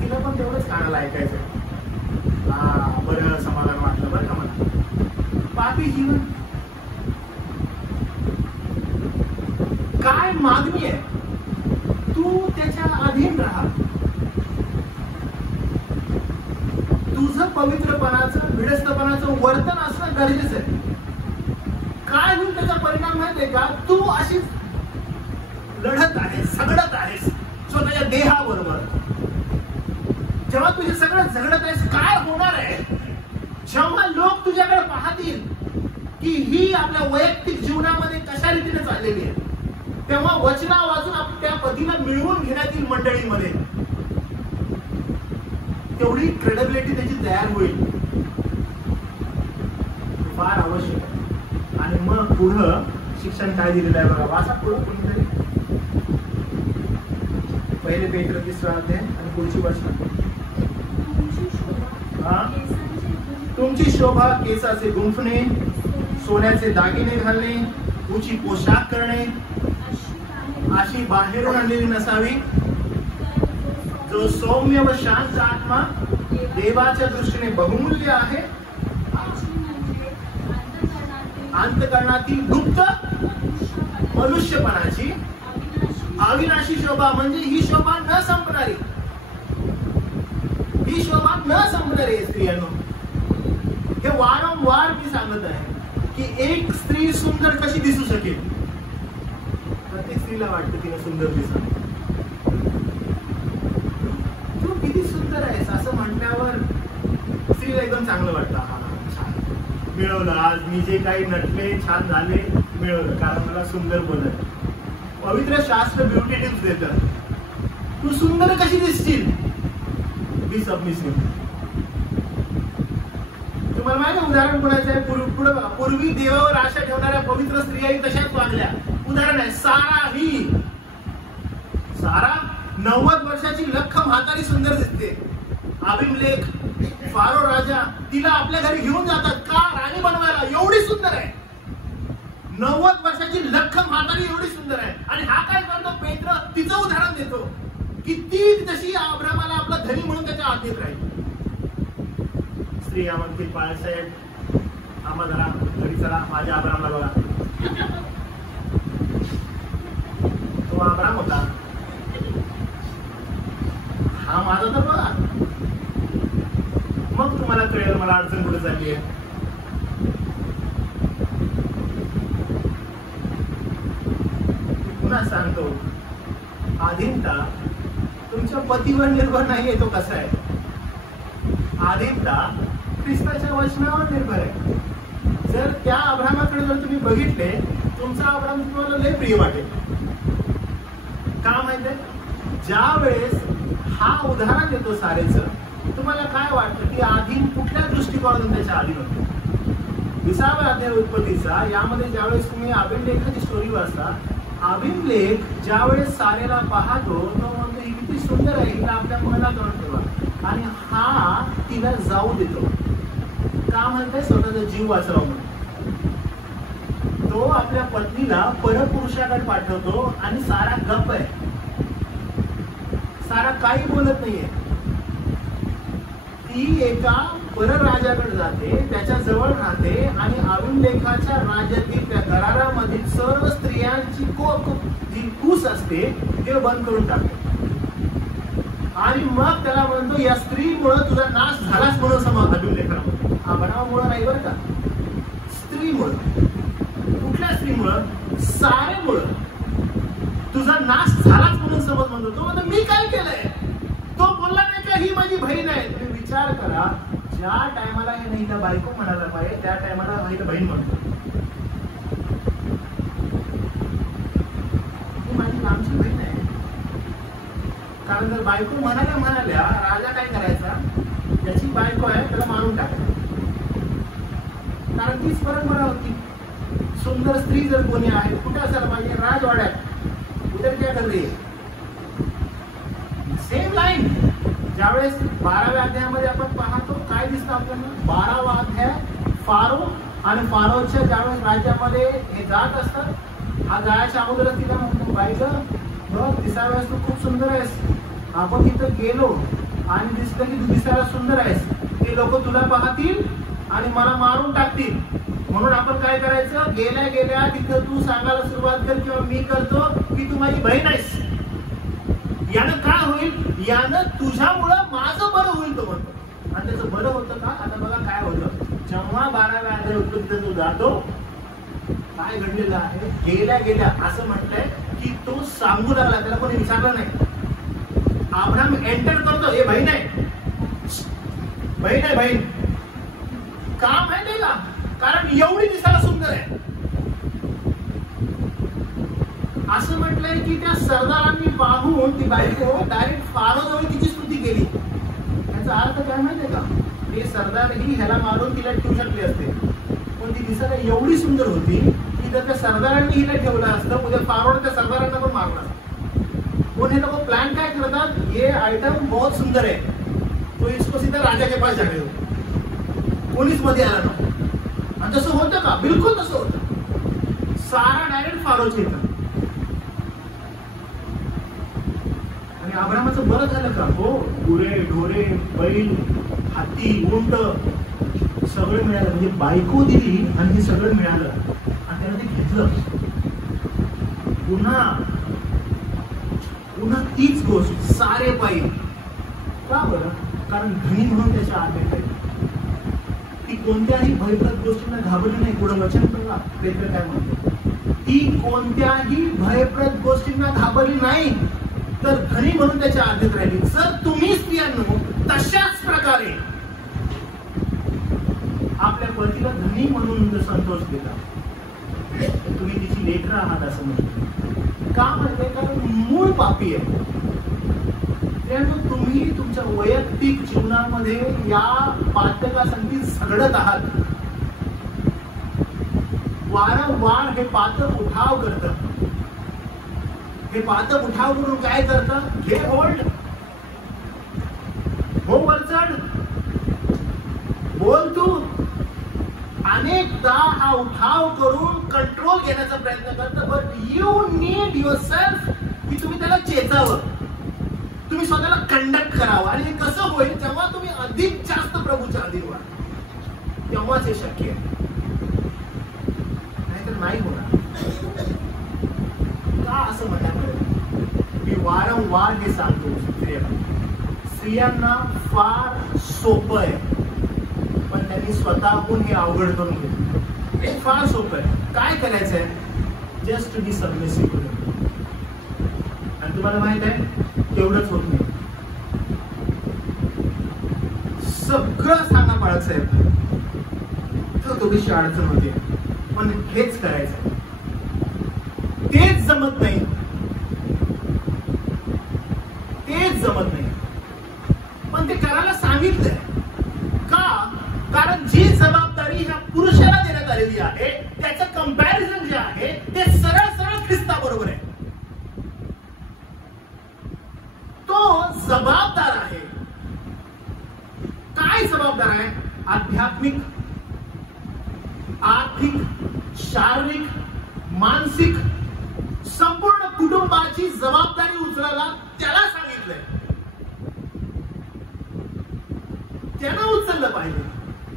तिला पण तेवढंच कानाला ऐकायचं. हा बरं समाधान वाटलं बरं का मला. पापी जीवन, काय मागणी आहे, तू त्याच्या अधीन राहा. तुझं पवित्रपणाचं विडस्तपणाचं वर्तन असणं गरजेचं आहे. काय होईल त्याचा परिणाम माहितीये का, तू अशी लढत आहेस, झगडत आहेस स्वतःच्या देहाबरोबर. जेव्हा तुझे सगळं झगडत आहेस, काय होणार आहे, जेव्हा लोक तुझ्याकडे पाहतील की ही आपल्या वैयक्तिक जीवनामध्ये कशा रीतीने चाललेली आहे, तेव्हा वचना वाचून त्या पतीला मिळवून घेण्यातील मंडळीमध्ये तेवढी क्रेडिबिलिटी त्याची तयार होईल, फार आवश्यक आहे. आणि मग पुढं शिक्षण काय दिलेलं आहे बघा, वाचा पुढं कोणीतरी, पहिले पेत्र 3 अध्याय आणि पुढची वचन. तुमची शोभा केसाचे गुंफणे, सोन्याचे दागिने घालणे, उची पोशाख करणे अशी बाहेरून आणलेली नसावी, जो सौम्य व शांत आत्मा देवाच्या दृष्टीने बहुमूल्य आहे, अंतःकरणातील गुप्त मनुष्यपणाची अविनाशी शोभा. म्हणजे ही शोभा न संपणारी, ही शोभा न संपणारी स्त्रियांनो. हे वारंवार मी सांगत आहे की एक स्त्री सुंदर कशी दिसू शकेल, प्रत्येक स्त्रीला वाटतं तिने सुंदर दिसावं. तू किती सुंदर आहेस असं म्हटल्यावर स्त्रीला एकदम चांगलं वाटतं, हा छान मिळवलं, आज मी जे काही नटले छान झाले मिळवलं, कारण मला सुंदर बोलत. पवित्र शास्त्र ब्युटी टिप्स देतं, तू सुंदर कशी दिसशील, बी सबमिसिव्ह. तुम्हाला माहिती उदाहरण कोणाचं आहे, पूर्वी देवावर आशा ठेवणाऱ्या पवित्र स्त्रियाही तशाच वागल्या. उदाहरण आहे सारा. ही सारा 90 वर्षाची लख्ख म्हातारी सुंदर दिसते. अभिमलेख फारो राजा तिला आपल्या घरी घेऊन जातात का, राणी बनवायला, एवढी सुंदर आहे. 90 वर्षाची लख्ख म्हातारी एवढी सुंदर आहे. आणि हा काय करतो पेत्र, तिचं उदाहरण देतो की ती तशी अब्रामाला आपला धनी म्हणून त्याच्या आज्ञेत राहील. स्त्रिया म्हणतील बाळासाहेब आम्हा जरा घरी चला, माझ्या अब्रामला बघा, तो अब्राम होता, हा माझा तर बघा, मग तुम्हाला कळेल मला अडचण कुठे चालली आहे. पुन्हा सांगतो, अधीनता तुमच्या पतीवर निर्भर नाहीये, तो कसा आहे. अधीनता ख्रिस्ताच्या वचनावर निर्भर आहे. जर त्या अब्रामाकडे जर तुम्ही बघितले, तुमचा अब्राम तुम्हाला लय प्रिय वाटेल. का माहितीये, ज्या वेळेस हा उदाहरण देतो सारेचं, तुम्हाला काय वाटतं की अधीन कुठल्या दृष्टिकोनातून त्याच्या अधीन होते. 20व्या अध्याय उत्पत्तीचा, यामध्ये ज्यावेळेस तुम्ही अभिमलेखाची स्टोरी वाचता, अभिमलेख ज्यावेळेस सारेला पाहतो तो म्हणतो ही किती सुंदर आहे, हिला आपल्या मनात आणून ठेवा. आणि हा तिला जाऊ देतो का म्हणताय, स्वतःचा जीव वाचवा म्हणून. तो आपल्या पत्नीला परपुरुषाकडे पाठवतो आणि सारा गप्प आहे, सारा काही बोलत नाहीये. ती एका परराजाकडे जाते, त्याच्या जवळ राहते आणि अभिलेखाच्या राज्यातील त्या घराण्यामधील सर्व स्त्रियांची जी कूस असते ते बंद करून टाकते. आणि मग त्याला म्हणतो या स्त्रीमुळे तुझा नाश झालाच म्हणून समज अभिलेखामध्ये. बनावामुळे नाही बरं का, स्त्रीमुळे. कुठल्या स्त्रीमुळं? सारेमुळं तुझा नाश झालाच म्हणून समज म्हणतो. तो म्हणतो मी काय केलंय? तो बोलला नाही का ही माझी बहीण आहे. तुम्ही विचार करा, ज्या टायमाला हे नाही त्या बायको म्हणायला पाहिजे त्या टायमाला नाही तर बहीण म्हणतो. ही माझी लांबची बहीण आहे. कारण जर बायको म्हणाल्या राजा काय करायचा, ज्याची बायको आहे त्याला मारून टाकायचं. कारण तीच परंपरा होती. सुंदर स्त्री जर कोणी आहे कुठे असायला पाहिजे? राजवाड्यात. उधर क्या कर रही है? Same line. ज्यावेळेस 12व्या अध्यायामध्ये आपण पाहतो काय दिसतं आपल्याला? 12वा अध्याय फारो आणि फारोच्या ज्यावेळेस राज्यामध्ये हे जात असतात, हा जायच्या अगोदरच तिला म्हणतो बाई गं बघ दिसायला तू खूप सुंदर आहेस. आपण तिथं गेलो आणि दिसलं की तू दिसायला सुंदर आहेस, ते लोक तुला पाहतील आणि मला मारून टाकतील. म्हणून आपण काय करायचं, गेल्या गेल्या तिथं तू सांगायला सुरुवात कर किंवा मी करतो की तू माझी बहीण आहेस. यानं काय होईल? यानं तुझ्यामुळं माझं बरं होईल तो म्हणतो. आणि त्याचं बरं होतं का? आता बघा काय होतं. जेव्हा 12व्या अध्याय उठतो तिथं तो जातो, काय घडलेलं आहे? गेल्या गेल्या असं म्हटलंय की तो सांगू लागला, त्याला कोणी विचारलं नाही. अब्राहम एंटर करतो, हे बहीण आहे, बहीण आहे, बहीण. का माहितीये का? कारण एवढी दिसायला सुंदर आहे. असं म्हटलंय की त्या सरदारांनी पाहून ती बायको डायरेक्ट फारोजवळ तिची स्तुती केली. त्याचा अर्थ काय माहितीये का? ते सरदारही ह्याला मारून तिला ठेवू शकले असते, पण ती दिसायला एवढी सुंदर होती की जर त्या सरदारांनी हिला ठेवलं असतं, उद्या फारोड त्या सरदारांना पण मारला. पण हे लोक प्लान काय करतात, ये आइटम बहुत सुंदर है तो इसको सीधा राजा के पास जाने दो. कोणीच मध्ये आला नव्हतं. आणि तसं होतं का? बिलकुल तसं होतं. सारा डायरेक्ट फारोच्या येतात. आणि अब्राहमाचं बरं झालं का? हो, गुरे ढोरे बैल हाती उंट सगळं मिळालं. म्हणजे बायको दिली आणि हे सगळं मिळालं आणि त्याला ते घेतलं. पुन्हा पुन्हा तीच गोष्ट सारे पाहिजे. का बरं? कारण धनी म्हणून त्याच्या आत येते. ती कोणत्याही भयप्रद गोष्टींना घाबरली नाही. पुढे वचन बघा पेत्र काय म्हणतो, ती कोणत्याही भयप्रद गोष्टींना घाबरली नाही तर धनी म्हणून त्याच्या आधीत राहिली. जर तुम्ही स्त्रियांनो तशाच प्रकारे आपल्या पतीला धनी म्हणून जर संतोष देता, तुम्ही तिची लेकरं आहात असं म्हणतो. का म्हणते? कारण मूळ पापी आहे. त्यामुळे तुम्ही तुमच्या वैयक्तिक जीवनामध्ये या पातकासाठी झगडत आहात. वारंवार हे पातक उठाव करतं. हे पातक उठाव करून काय करतं? घे होल्ड, हो वरचढ, बोल तू. अनेकदा हा उठाव करून कंट्रोल घेण्याचा प्रयत्न करतं. But you need your self की तुम्ही त्याला चेतावं, तुम्ही स्वतःला कंडक्ट करावं. आणि हे कसं होईल? जेव्हा तुम्ही अधिक जास्त प्रभूच्या अधीन व्हाल तेव्हाच हे शक्य आहे, नाहीतर नाही होणार. का असं म्हणायला मी वारंवार हे सांगतो स्त्रियांना फार सोपं आहे, पण त्यांनी स्वतःहून हे अवघड करून घेतलं. हे फार सोपं आहे. काय करायचंय? Just to be submissive. आणि तुम्हाला माहित आहे तेवढंच होत नाही. सगळं सांगा बाळासाहेब, तर थोडीशी अडचण होते, पण हेच करायचं. तेच जमत नाही, तेच जमत नाही, पण ते करायला सांगितलंय. का? कारण जी जबाबदारी ह्या पुरुषाला देण्यात आलेली आहे त्याचं कंपॅरिझन जे आहे ते सरळ सरळ ख्रिस्ताबरोबर आहे. तो जबाबदार आहे. काय जबाबदार आहे? आध्यात्मिक, आर्थिक, शारीरिक, मानसिक संपूर्ण कुटुंबाची जबाबदारी उचलायला त्याला सांगितलंय. त्याला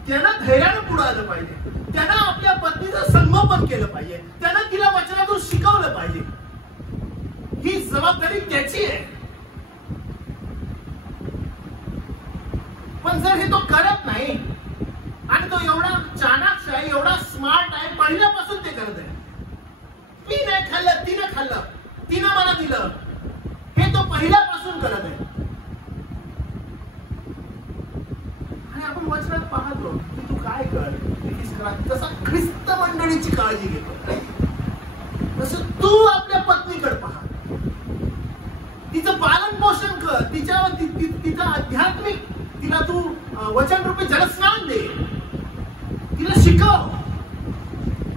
त्यानं धैर्यानं पुढे आलं पाहिजे, त्यानं आपल्या पत्नीचं संगोपन केलं पाहिजे, त्यानं तिला वचनातून शिकवलं पाहिजे. ही जबाबदारी त्याची आहे. पण जर हे तो करत नाही आणि तो एवढा चाणाक्ष आहे, एवढा स्मार्ट आहे, पहिल्यापासून ते करत आहे. मी नाही खाल्लं, तिनं खाल्लं, तिनं मला दिलं, हे तो पहिल्यापासून करत आहे. आणि आपण वचनात पाहतो की तू काय कर, तसा ख्रिस्त मंडळीची काळजी घेतो. तसं तू आपल्या पत्नीकडे पहा, तिचं पालन पोषण कर, तिच्यावर तिचं आध्यात्मिक, तिला तू वचन रूपी जलस्नान दे, तिला शिकव.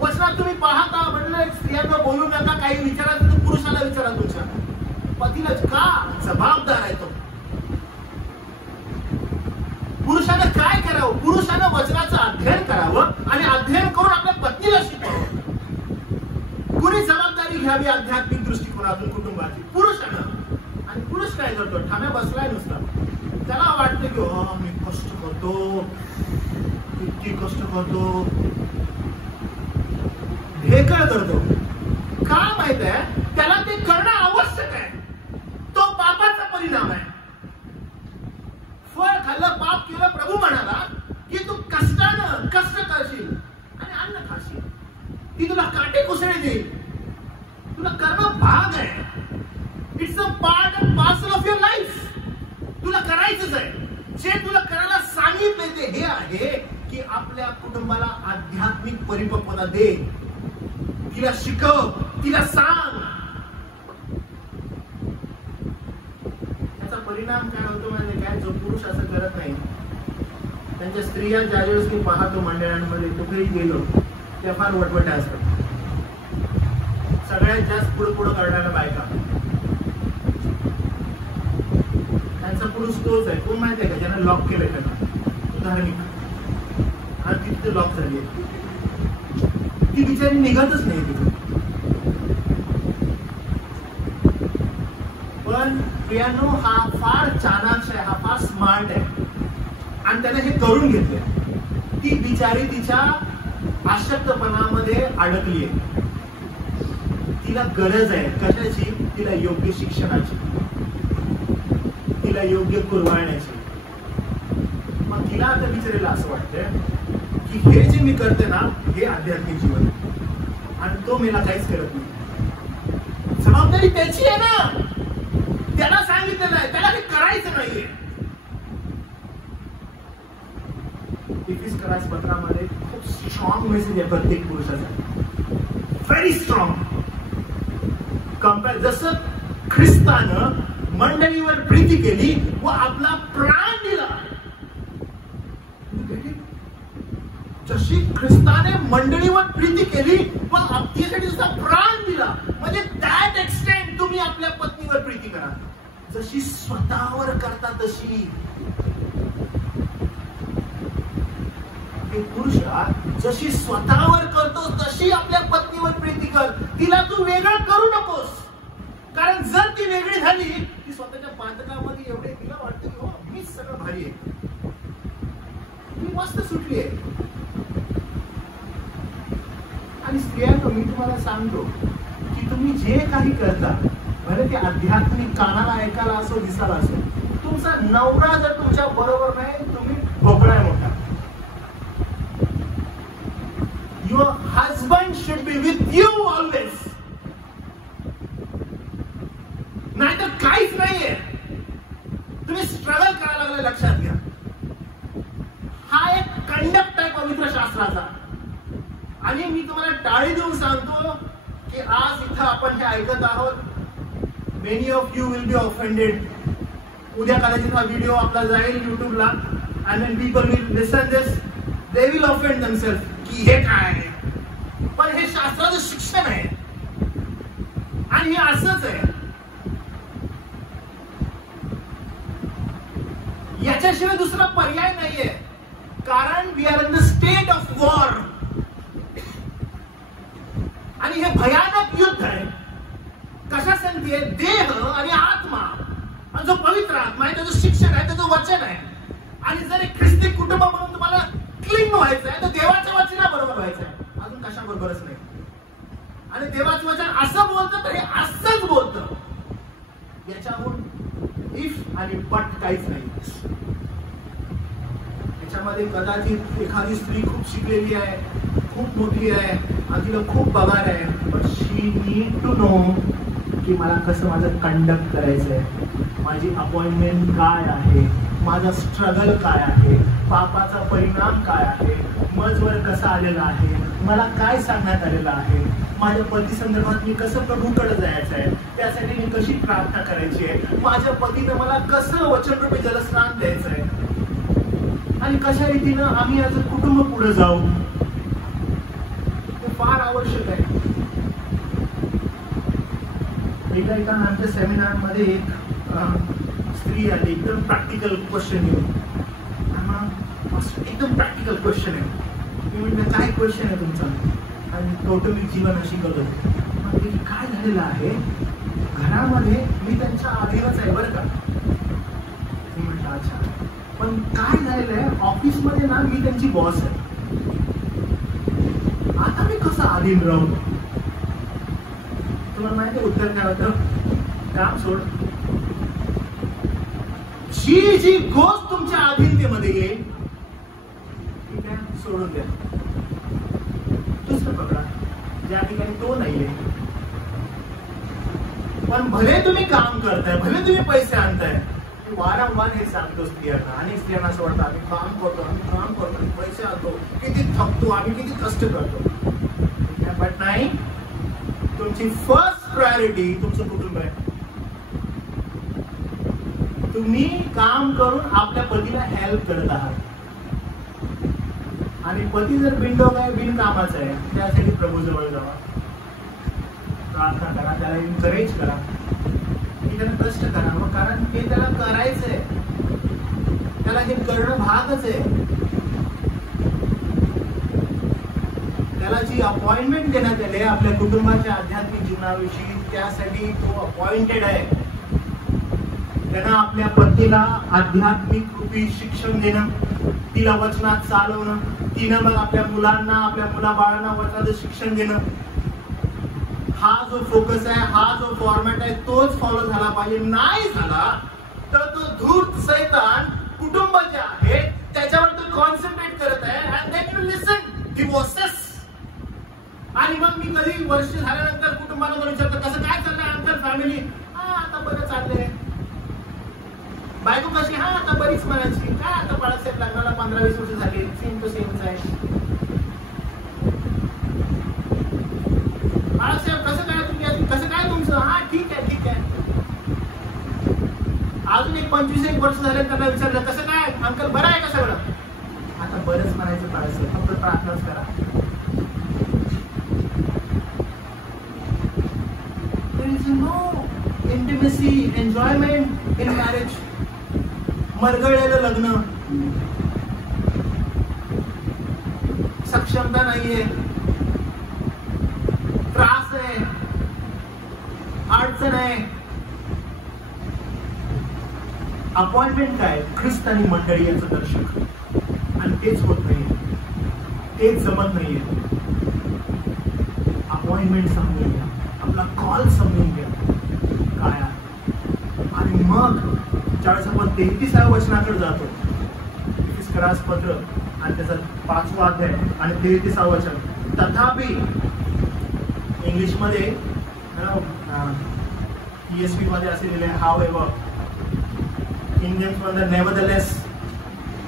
वचनात तुम्ही पाहता म्हणलं स्त्रियांना बोलू नका, काही विचारायचं तर पुरुषाला विचारा, तुमच्या पतीला का जबाबदार आहे तो. पुरुषानं काय करावं, पुरुषानं वचनाचं अध्ययन करावं आणि अध्ययन करून आपल्या पत्नीला शिकवावं. कुणी जबाबदारी घ्यावी आध्यात्मिक दृष्टिकोनातून कुटुंबाची, पुरुषानं. आणि पुरुष काय करतो, ठाम्या बसलाय नुसता, त्याला वाटतं की हो मी कष्ट करतो, किती कष्ट करतो, ढेकळ करतो. का माहित आहे, त्याला ते करणं आवश्यक आहे. तो पापाचा परिणाम आहे. फळ खाल्लं, पाप केलं, प्रभू म्हणाला की तू कष्टानं कष्ट करशील आणि अन्न खाशील, ती तुला काटे कुसळे देईल. तुला करणं भाग आहे. It's a part and parcel of your life. तुला करायचंच आहे. जे तुला करायला सांगितले ते हे आहे की आपल्या कुटुंबाला आध्यात्मिक परिपक्वता दे, तिला शिकव, तिला सांग. त्याचा परिणाम काय होतो म्हणजे काय, जो पुरुष असं करत नाही, त्यांच्या स्त्रिया ज्या वेळेस मी पाहतो मंडळांमध्ये कुठेही गेलो, त्या फार वटवट्या असतात. सगळ्यात जास्त पुढे पुढे करणाऱ्या बायका, त्यांचा पुरुष तोच आहे. कोण माहिती आहे का, ज्यांना लॉक केलंय त्यांना, धार्मिक, आणि तिथे लॉक झाली आहे, ती बिचारी निघतच नाही तिथे. पण प्रियानो हा फार चाणाक्ष आहे, हा फार स्मार्ट आहे आणि त्याने हे करून घेतलंय. ती बिचारी तिच्या अशक्तपणामध्ये अडकली आहे. तिला गरज आहे कशाची, तिला योग्य शिक्षणाची, तिला योग्य कुरवाळण्याची. मग तिला आता बिचारीला असं वाटतंय की हे जे मी करते ना हे आध्यात्मिक जीवन आणि तो मला काहीच करत नाही. जबाबदारी त्याची आहे ना, त्याला सांगितलेलं आहे, त्याला हे करायचं नाहीये. इफिस पत्रामध्ये खूप स्ट्रॉंग मेसेज आहे प्रत्येक पुरुषाचा, व्हेरी स्ट्रॉंग. कंपेअर, जसं ख्रिस्तानं मंडळीवर प्रीती केली व आपला प्राण दिला, जशी ख्रिस्ताने मंडळीवर प्रीती केली व आपल्यासाठी प्राण दिला, म्हणजे दॅट एक्सटेंट तुम्ही आपल्या पत्नीवर प्रीती करा. जशी स्वतःवर करता तशी. पुरुषा जशी स्वतःवर करतो तशी आपल्या पत्नीवर प्रीती कर. तिला तू वेगळं करू नकोस, कारण जर ती वेगळी झाली, ती स्वतःच्या पातकामध्ये एवढे तिला वाटतं की हो मीच सगळं भारी आहे, ती मस्त सुटली आहे. आणि स्त्रियांनो मी तुम्हाला सांगतो की तुम्ही जे काही करता, भले ते आध्यात्मिक कानाला ऐकायला असो, दिसायला असो, तुमचा नवरा जर तुमच्या बरोबर नाही, तुम्ही भोपळा आहे मोठा. Your husband should be with you always. नाहीतर काहीच नाहीये, तुम्ही स्ट्रगल करायला लागले. लक्षात घ्या, हा एक कंडक्ट आहे पवित्र शास्त्राचा. आणि मी तुम्हाला टाळी देऊन सांगतो की आज इथं आपण हे ऐकत आहोत, many of you will be offended. उद्या कदाचित हा व्हिडिओ आपला जाईल युट्यूबला, and when people will listen this, they will offend themselves की हे काय आहे. पण हे शास्त्राचं शिक्षण आहे आणि हे असंच आहे. याच्याशिवाय दुसरा पर्याय नाहीये, कारण we are in the state of war. आणि हे भयानक युद्ध आहे. कशासाठी आहे? देह आणि आत्मा. जो पवित्र आत्मा आहे, त्याचं शिक्षण आहे, त्याचं वचन आहे. आणि जर एक ख्रिस्ती कुटुंब म्हणून तुम्हाला क्लीन व्हायचंय तर देवाच्या वचनाबरोबर व्हायचंय, अजून कशाबरोबरच नाही. आणि देवाचं वचन असं बोलतं तर हे असंच बोलतं, याच्याहून इफ आणि बट काहीच नाही. याच्यामध्ये कदाचित एखादी स्त्री खूप शिकलेली आहे, खूप मोठी आहे आणि तिला खूप पगार आहे, but she need to know की मला कसं माझं कंडक्ट करायचंय, माझी अपॉइंटमेंट काय आहे, माझा स्ट्रगल काय आहे, पापाचा परिणाम काय आहे, मजवर कसा आलेला आहे, मला काय सांगण्यात आलेलं आहे, माझ्या पती संदर्भात मी कसं प्रभूकडे जायचं आहे, त्यासाठी मी कशी प्रार्थना करायची आहे, माझ्या पतीनं मला कसं वचनरूपी जलस्नान द्यायचं आहे आणि कशा रीतीनं आम्ही आज कुटुंब पुढे जाऊ, हे फार आवश्यक आहे. एका आमच्या सेमिनार मध्ये एक स्त्री आली, एकदम प्रॅक्टिकल क्वेश्चन घेऊन. एकदम प्रॅक्टिकल क्वेश्चन आहे. मी म्हटलं काय क्वेश्चन आहे तुमचा, आणि कौटुंबिक जीवन शिकवलं. काय झालेलं आहे घरामध्ये, मी त्यांच्या आधीनच आहे बरं का. मी म्हटलं अच्छा, पण काय झालेलं आहे ऑफिसमध्ये ना, मी त्यांची बॉस आहे, आता मी कसं अधीन राहू. तुम्हाला माहिती आहे उत्तर काय होतं, काम सोड, जी गोष्ट तुमच्या अधीनतेमध्ये येईल ठीक आहे सोडून द्या, दुसरं पकडा ज्या ठिकाणी तो नाहीये. पण भले तुम्ही काम करताय, भले तुम्ही पैसे आणताय, वारंवार हे सांगतो स्त्रियांना. अनेक स्त्रियांना असं वाटतं आम्ही काम करतो पैसे आणतो, किती थकतो आम्ही, किती कष्ट करतो, बट नाही. तुमची फर्स्ट प्रायोरिटी तुमचं कुटुंब आहे. तुम्ही काम करून आपल्या पतीला हेल्प करत आहात, आणि पती जर बिनडोक आहे, बिनकामाचा आहे, त्यासाठी प्रभूजवळ जावा, प्रार्थना करा, त्याला एन्करेज करा, त्याला कष्ट करा, कारण ते त्याला करायचंय, त्याला हे करणं भागच आहे. त्याला जी अपॉइंटमेंट देण्यात आली आपल्या कुटुंबाच्या आध्यात्मिक जीवनाविषयी, त्यासाठी तो अपॉइंटेड आहे. त्यांना आपल्या पतीला आध्यात्मिक रूपी शिक्षण देणं, तिला वचनात चालवणं, तिनं मग आपल्या मुलांना, आपल्या मुलाबाळांना वचनाचं शिक्षण देणं, हा जो फोकस आहे, हा जो फॉर्मॅट आहे, तोच फॉलो झाला पाहिजे. नाही झाला तर तो धूर्त सैतान कुटुंब जे आहे त्याच्यावर तो कॉन्सन्ट्रेट करत आहे, and then you listen, divorces. आणि मग मी कधी वर्ष झाल्यानंतर कुटुंबाला जाऊन विचारतो कसं काय चाललंय अंतर फॅमिली, हा आता बरं चाललंय. बायको कशी, हा आता बरीच म्हणायची, काय आता बाळासाहेब लग्नाला 15-20 वर्ष झाली, सेम टू सेमच आहे. बाळासाहेब कसं काय तुम्ही, कसं काय तुमचं, हा ठीक आहे. अजून एक 25-1 वर्ष झाले त्यांना विचारलं कसं काय अंकल, बरं आहे का सगळं, आता बरंच म्हणायचं बाळासाहेब, फक्त प्रार्थनाच करा. There is no intimacy, enjoyment in marriage. मरगळलेलं लग्न, सक्षमता नाहीये, त्रास आहे, अडचण आहे. अपॉइंटमेंट काय, ख्रिस्त आणि मंडळी याचं दर्शक, आणि तेच होत नाहीये, तेच जमत नाहीये. अपॉइंटमेंट समजून घ्या, आपला कॉल समजून घ्या काय आहे, आणि मग ज्यावेळेस आपण 33व्या वचनाकडे जातो, इफिस्करास पत्र आणि त्याचा 5वा अध्याय आणि 33वा वचन. तथापि इंग्लिशमध्ये ESV मध्ये असे लिहिले हावेवर, इंडियन मध्ये नेव्हरदलेस.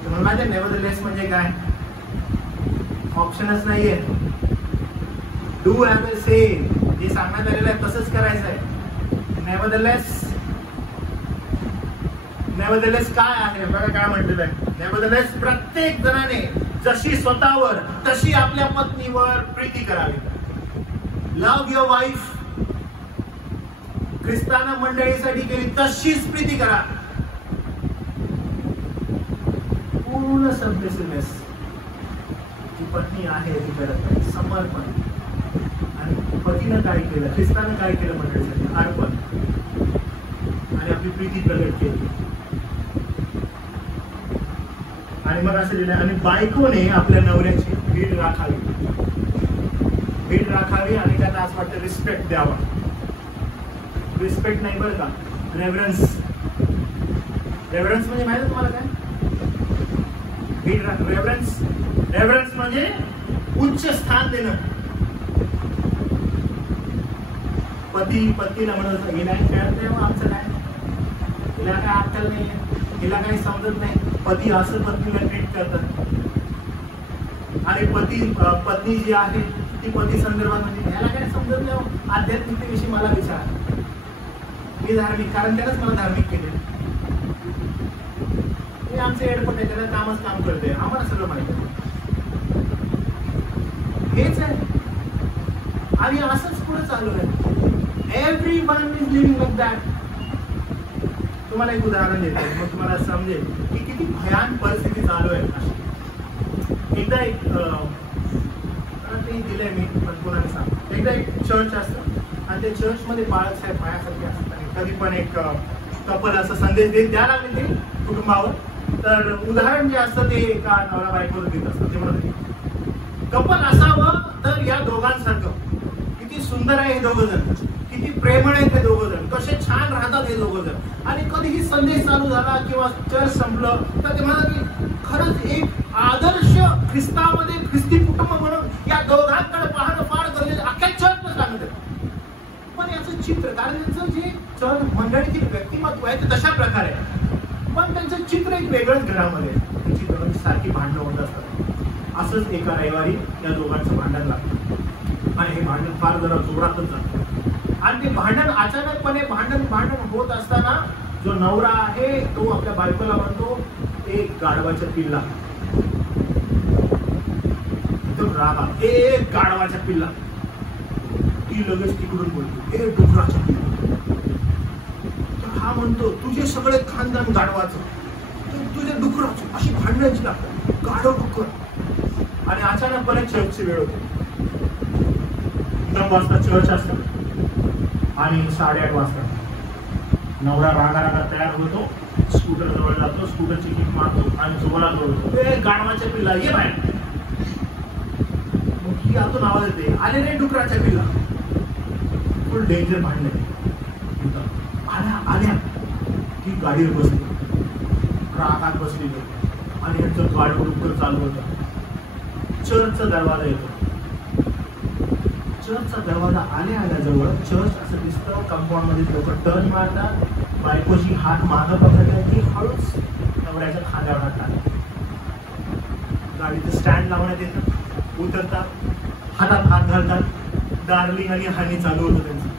तुम्हाला माहिती आहे नेव्हरदलेस म्हणजे काय, ऑप्शनच नाहीये. डू ॲज अ से, जे सांगण्यात आलेलं आहे तसंच करायचं आहे. नेव्हरदलेस काय आहे बघा काय म्हटलेलं आहे. नेव्हरदलेस प्रत्येक जणाने जशी स्वतःवर तशी आपल्या पत्नीवर प्रीती करावी. लव्ह युअर वाईफ, ख्रिस्तानं मंडळीसाठी केली तशीच प्रीती करा. पूर्ण सबमिसिव्हनेस जी पत्नी आहे ती करत आहे, समर्पण. आणि पतीनं काय केलं, ख्रिस्तानं काय केलं मंडळीसाठी, अर्पण, आणि आपली प्रीती प्रगट केली. आणि मग असं लिहिलं, आणि बायकोने आपल्या नवऱ्याची भीड राखावी, भीड राखावी आणि त्यांना असं वाटतं रिस्पेक्ट द्यावा. रिस्पेक्ट नाही बरं का, रेव्हरन्स. रेव्हरन्स म्हणजे माहिती तुम्हाला काय? भीड राख, रेव्हरन्स. रेव्हरन्स म्हणजे उच्च स्थान देणं. पती पत्नीला म्हणत हिला खेळत नाही, आमचं काय, हिला काय अक्कल नाही, हिला काही समजत नाही. पती असं पत्नीला ट्रीट करतात. आणि पत्नी जी आहे ती पती संदर्भात म्हणजे ह्याला काय समजत नाही, आध्यात्मिकतेविषयी मला विचार, मी धार्मिक, कारण त्यालाच मला धार्मिक केले. हे आमचे एडपट आहे, त्याला कामच काम करते, आम्हाला सगळं माहिती आहे. हेच आहे आणि असंच पुढे चालू आहे. Everyone is living like that. तुम्हाला एक उदाहरण देतो, मग तुम्हाला समजेल की किती भयान परिस्थिती चालू आहे. एकदा एक ते दिलंय मी, पण पुन्हा मी सांगतो. एकदा एक चर्च असतं आणि त्या चर्चमध्ये बाळासाहेब मायासारखे असतात आणि कधी पण एक कपल असा संदेश द्यायला लागले ते कुटुंबावर. तर उदाहरण जे असतं ते एका नवरा बायकोला देत असतं. ते म्हणत कपल असावं तर या दोघांसारखं. किती सुंदर आहे हे दोघं जण, किती प्रेमळ आहेत हे दोघं जण, कसे छान राहतात हे दोघं जण. आणि कधीही संदेश चालू झाला किंवा चर्च संपलं तर ते म्हणतात की खरंच एक आदर्श ख्रिस्तामध्ये ख्रिस्ती कुटुंब म्हणून या दोघांकडे पाहणं फार गरजेचं. अख्ख्या चर्चला सांगत. पण याचं चित्र, कारण त्यांचं जे चर्च मंडळीतील व्यक्तिमत्व आहे ते तशा प्रकारे आहे, पण त्यांचं चित्र एक वेगळंच घरामध्ये. त्यांची दोघांची सारखी भांडणं होत असतात. असंच एका रविवारी या दोघांचं भांडण लागतं आणि हे भांडण फार जरा जोरातच जातं. आणि ते भांडण अचानकपणे भांडण होत असताना जो नवरा आहे तो आपल्या बायकोला म्हणतो एक गाढवाच्या पिल्ला. रागा, एक गाढवाच्या पिल्ला. ती लगेच तिकडून बोलतो एक डुकराच्या पिल्ला. तर हा म्हणतो तुझे सगळे खानदान गाढवाचं, तुझे डुकराचं. अशी भांडणाची लागतात, गाढव डुकर. आणि अचानकपणे चर्चची वेळ होते. 9 वाजता चर्च असतं आणि 8:30 वाजता नवरा रागा तयार होतो, स्कूटर जवळ जातो, स्कूटरची किक मारतो आणि जोरात बोलतो ए गाढवाच्या पिल्ला ये बाहेर. मग ही आतून आवाज येते आले रे डुकराच्या पिल्ला. फुल डेंजर भांडणे. आल्या ती गाडीवर बसली, रागात बसलेली आणि यांचं गाडी डुक्कर चालू होतं. चर्चचा दरवाजा येतो. चर्चचा दरवाजा आल्या जवळ चर्च असं दिसतं. कंपाऊंड मध्ये लोक टर्न मारतात. बायकोची हात मागं पकडतात की हळूच नवऱ्याच्या खांद्यावर हात टाकतात. गाडीचं स्टँड लावण्यात येतं, उतरतात, हातात हात घालतात. डार्लिंग आणि हानी चालू होतं त्यांचं.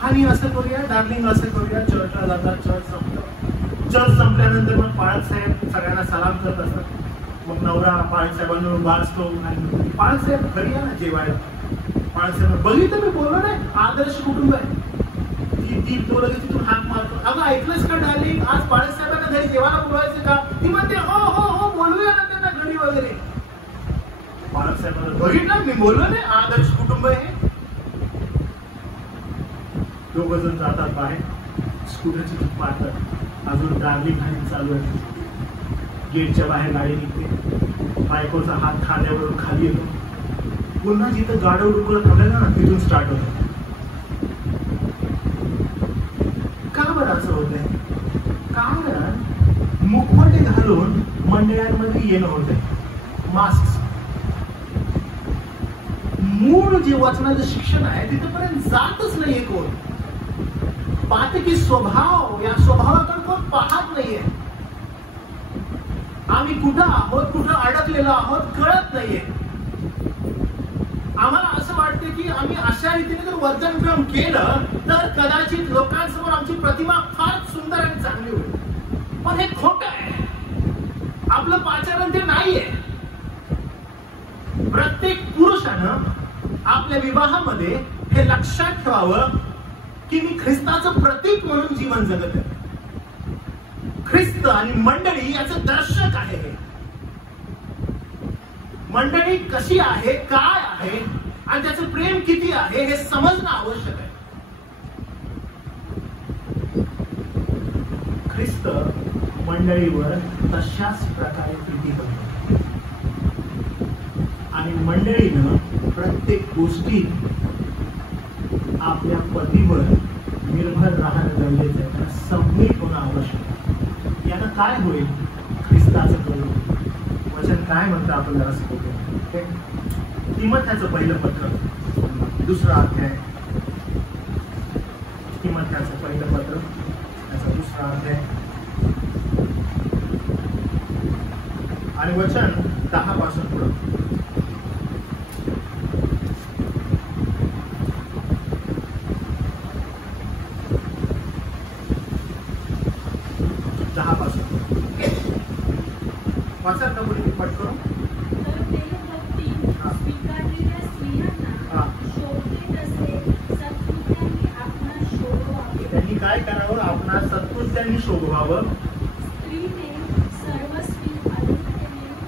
हानी असं करूया, डार्लिंग असं करूया. चर्चला जातात. चर्च संपलं. चर्च संपल्यानंतर मग पाळसाहेब सगळ्यांना सलाम करत असतात. मग नवरा पाळसाहेबांवर वाचतो आणि पाळसाहेब घरी या ना जेवायला. पाळसाहेब बघितलं मी बोललो नाही आदर्श कुटुंब आहे. ती तो लगेच तिथून हाक मारतो. अगं ऐकलंच का डार्लिंग, आज पाळसाहेबांना घरी जेवायला बोलवायचं का? ती म्हणते हो हो हो बोलूया ना त्यांना घरी वगैरे. बाळासाहेबांना बघितलं मी बोललो नाही आदर्श कुटुंब आहे. दोघ जण जातात बाहेर, स्कूटरची किक मारतात. अजून डार्लिंग हानी चालू आहे. गेटच्या बाहेर गाडी निघते. बायकोचा हात खांद्यावरून खाली येतो. पुन्हा जिथं गाडव डुकर थांबलेलं ना तिथून स्टार्ट होतं. का बरं असं होतंय? कारण मुखवटे घालून मंडळांमध्ये येणं होतंय. मास्क. मूळ जे वाचनाचं शिक्षण आहे तिथपर्यंत जातच नाहीये कोण. पातकी स्वभाव, या स्वभावाकडे कोण पाहत नाहीये. आम्ही कुठं आहोत, कुठं अडकलेलो आहोत कळत नाहीये. आम्हाला असं वाटतं की आम्ही अशा रीतीने जर वर्तनक्रम केलं तर कदाचित लोकांसमोर आमची प्रतिमा फार सुंदर आणि चांगली होईल. पण हे खोटं आहे. आपलं पाचारण ते नाहीये. प्रत्येक पुरुषानं आपल्या विवाहामध्ये हे लक्षात ठेवावं की मी ख्रिस्ताचं प्रतीक म्हणून जीवन जगत आहे. ख्रिस्त आणि मंडळी याचं दर्शक आहे. मंडळी कशी आहे, काय आहे आणि त्याचं प्रेम किती आहे हे समजणं आवश्यक आहे. ख्रिस्त मंडळीवर तशाच प्रकारे प्रीती करतो आणि मंडळीनं प्रत्येक गोष्टीत आपल्या पतीवर निर्भर राहणं गरजेचं आहे. सबमिट होणं आवश्यक आहे. यानं काय होईल? ख्रिस्ताचं करू. वचन काय म्हणतं आपण जरा बघूया. तिमोथेचं पहिलं पत्र 2रा अध्याय. तिमोथेचं पहिलं पत्र त्याचा 2रा अध्याय आणि वचन 10 पासून पुढं. वाचा कबुली पट करून. त्यांनी काय करावं? आपणा सत्कृत्यांनी शोभवावं.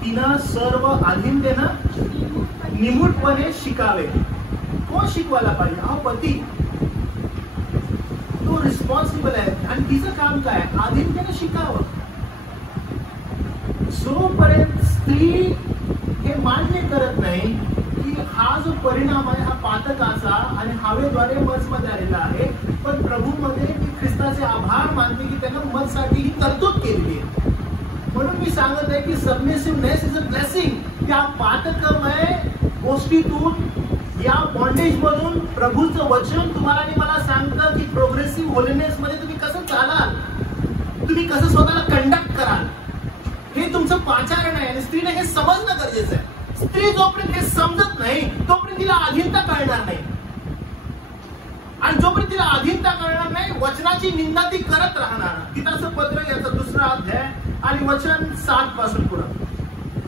तिनं सर्व अधीनतेनं निमूटपणे शिकावे. कोण शिकवायला पाहिजे? हा पती. तो रिस्पॉन्सिबल आहे आणि तिचं काम काय? अधीनतेनं शिकावं. जोपर्यंत स्त्री हे मान्य करत नाही की हा जो परिणाम आहे हा पातकाचा आणि हवेद्वारे मजमध्ये आलेला आहे, पण प्रभूमध्ये मी ख्रिस्ताचे आभार मानते की त्यानं मजसाठी ही तरतूद केलेली आहे. म्हणून मी सांगत आहे की सबमिसिव्हनेस इज अ ब्लेसिंग. या पातकमय गोष्टीतून, या बॉन्डेज मधून प्रभूचं वचन तुम्हाला आणि मला सांगतं की प्रोग्रेसिव्ह होलिनेस मध्ये तुम्ही कसं चालाल, तुम्ही कसं स्वतःला कंडक्ट कराल, हे तुमचं पाचारण आहे. आणि स्त्रीने हे समजणं गरजेचं आहे. स्त्री जोपर्यंत हे समजत नाही तोपर्यंत तिला अधीनता कळणार नाही, आणि जोपर्यंत तिला अधीनता कळणार नाही वचनाची निंदा ती करत राहणार. तिथाचं पत्र याचा 2रा अध्याय आणि वचन 7 पासून पुढं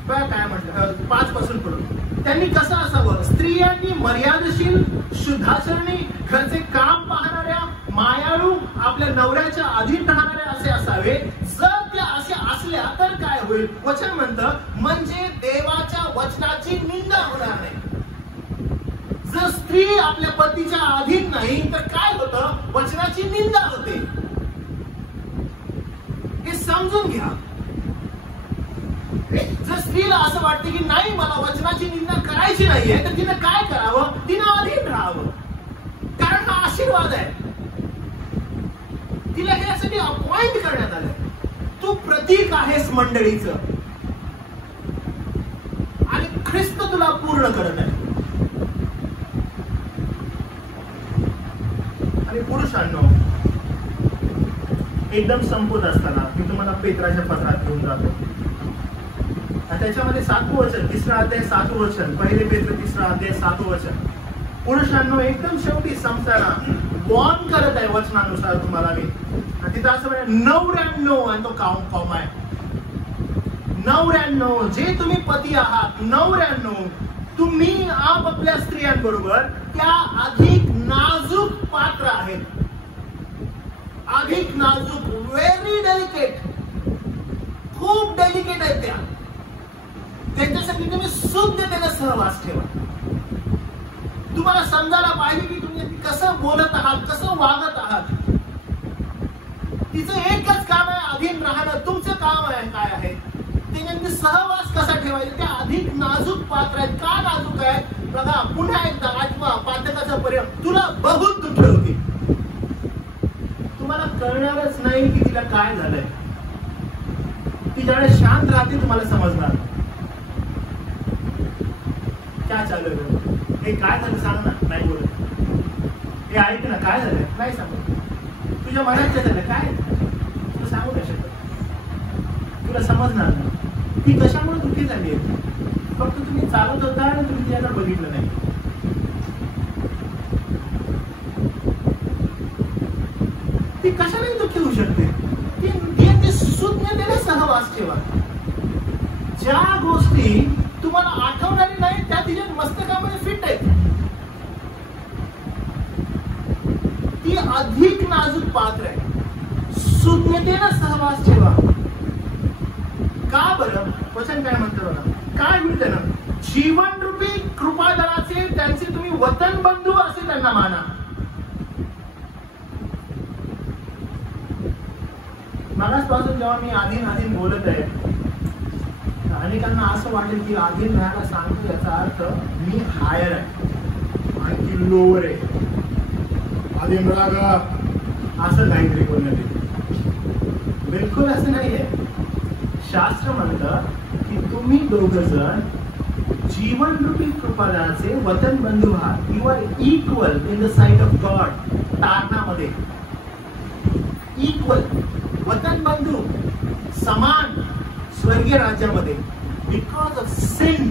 काय म्हटलं, 5 पासून पुढं. त्यांनी कसं असावं? स्त्रियांनी मर्यादशील, शुद्धाचरणी, घरचे काम पाहणाऱ्या, मायाळू, आपल्या नवऱ्याच्या अधीन राहणाऱ्या असे असावे. जर त्या असे असल्या तर काय होईल? वचन म्हणतं म्हणजे देवाच्या वचनाची निंदा होणार नाही. जर स्त्री आपल्या पतीच्या अधीन नाही तर काय होतं? वचनाची निंदा होते. हे समजून घ्या. जर स्त्रीला असं वाटतं की नाही मला वचनाची निंदा करायची नाहीये तर तिनं काय करावं? तिनं अधीन राहावं, कारण हा आशीर्वाद आहे. तिला यासाठी अपॉइंट करण्यात आलं. तू प्रतीक आहेस मंडळीचं आणि ख्रिस्त तुला पूर्ण करत आहे. आणि पुरुषांनो, एकदम संपत असताना मी तुम्हाला पेत्राच्या पत्रात घेऊन जातो. त्याच्यामध्ये 7वं वचन, 3रा अध्याय 7वं वचन, 1 पेत्र 3रा अध्याय 7वं वचन. पुरुषांनो, एकदम शेवटी संपताना वॉर्न करत आहे वचनानुसार तुम्हाला मी. तिथं असं म्हणजे नवऱ्यांनो, आणि तो कॉमा आहे. नवऱ्यांनो, जे तुम्ही पती आहात, नवऱ्यांनो तुम्ही आपापल्या स्त्रियांबरोबर त्या अधिक नाजूक पात्र आहेत. अधिक नाजूक, व्हेरी डेलिकेट, खूप डेलिकेट आहेत त्या. त्यांच्यासाठी तुम्ही शुद्धतेने सहवास ठेवा. तुम्हाला समजायला पाहिजे की तुम्ही कसं बोलत आहात, कसं वागत आहात. तिचं एकच काम आहे, अधीन राहणं. तुमचं काम आहे काय आहे? त्यांनी सहवास कसा ठेवायचा. त्या अधिक नाजूक पात्र आहेत. का नाजूक आहे? बघा, पुन्हा एकदा आठवा पातकाचा परिणाम. तुला बघून तू ठेवते. तुम्हाला कळणारच नाही की तिला काय झालंय. ती ज्यावेळेस शांत राहते तुम्हाला समजणार काय चालू आहे. हे काय झालं सांग ना, नाही बोलत. हे ऐक ना, काय झालंय, नाही सांगत. तुझ्या मनात काय झालं, काय तुला सांगू नाही शकत. तुला समजणार नाही ती कशामुळे दुःखी झाली आहे. फक्त तुम्ही चालत होता आणि तुम्ही त्याला बघितलं नाही. ती कशाने दुःखी होऊ शकते? ती शून्यतेने सहवास ठेवा. ज्या गोष्टी तुम्हाला आठवणारी नाही त्या तिच्या मस्तकामध्ये फिट आहेत. ती अधिक नाजूक पात्र आहे. शून्यतेने सहवास ठेवा. का बरं? वचन काय म्हणतं बघा, काय म्हणतं ना, जीवनरूपी कृपाधनाचे त्यांचे तुम्ही वतन बंधू असे त्यांना माना. मगासपासून जेव्हा मी आधीन बोलत आहे, अनेकांना असं वाटेल की आधीन राहायला सांगतो याचा अर्थ मी हायर आहे आणि ती लोअर आहे. आधीन राहा असं काहीतरी बोलण्यात. बिलकुल असं नाहीये. शास्त्र म्हणतं की तुम्ही दोघ जण जीवनरूपी कृपादानाचे वतन बंधू आहात. You are equal in the sight of God. तारणामध्ये इक्वल, वतन बंधू, समान स्वर्गीय राज्यामध्ये. बिकॉज ऑफ सिन,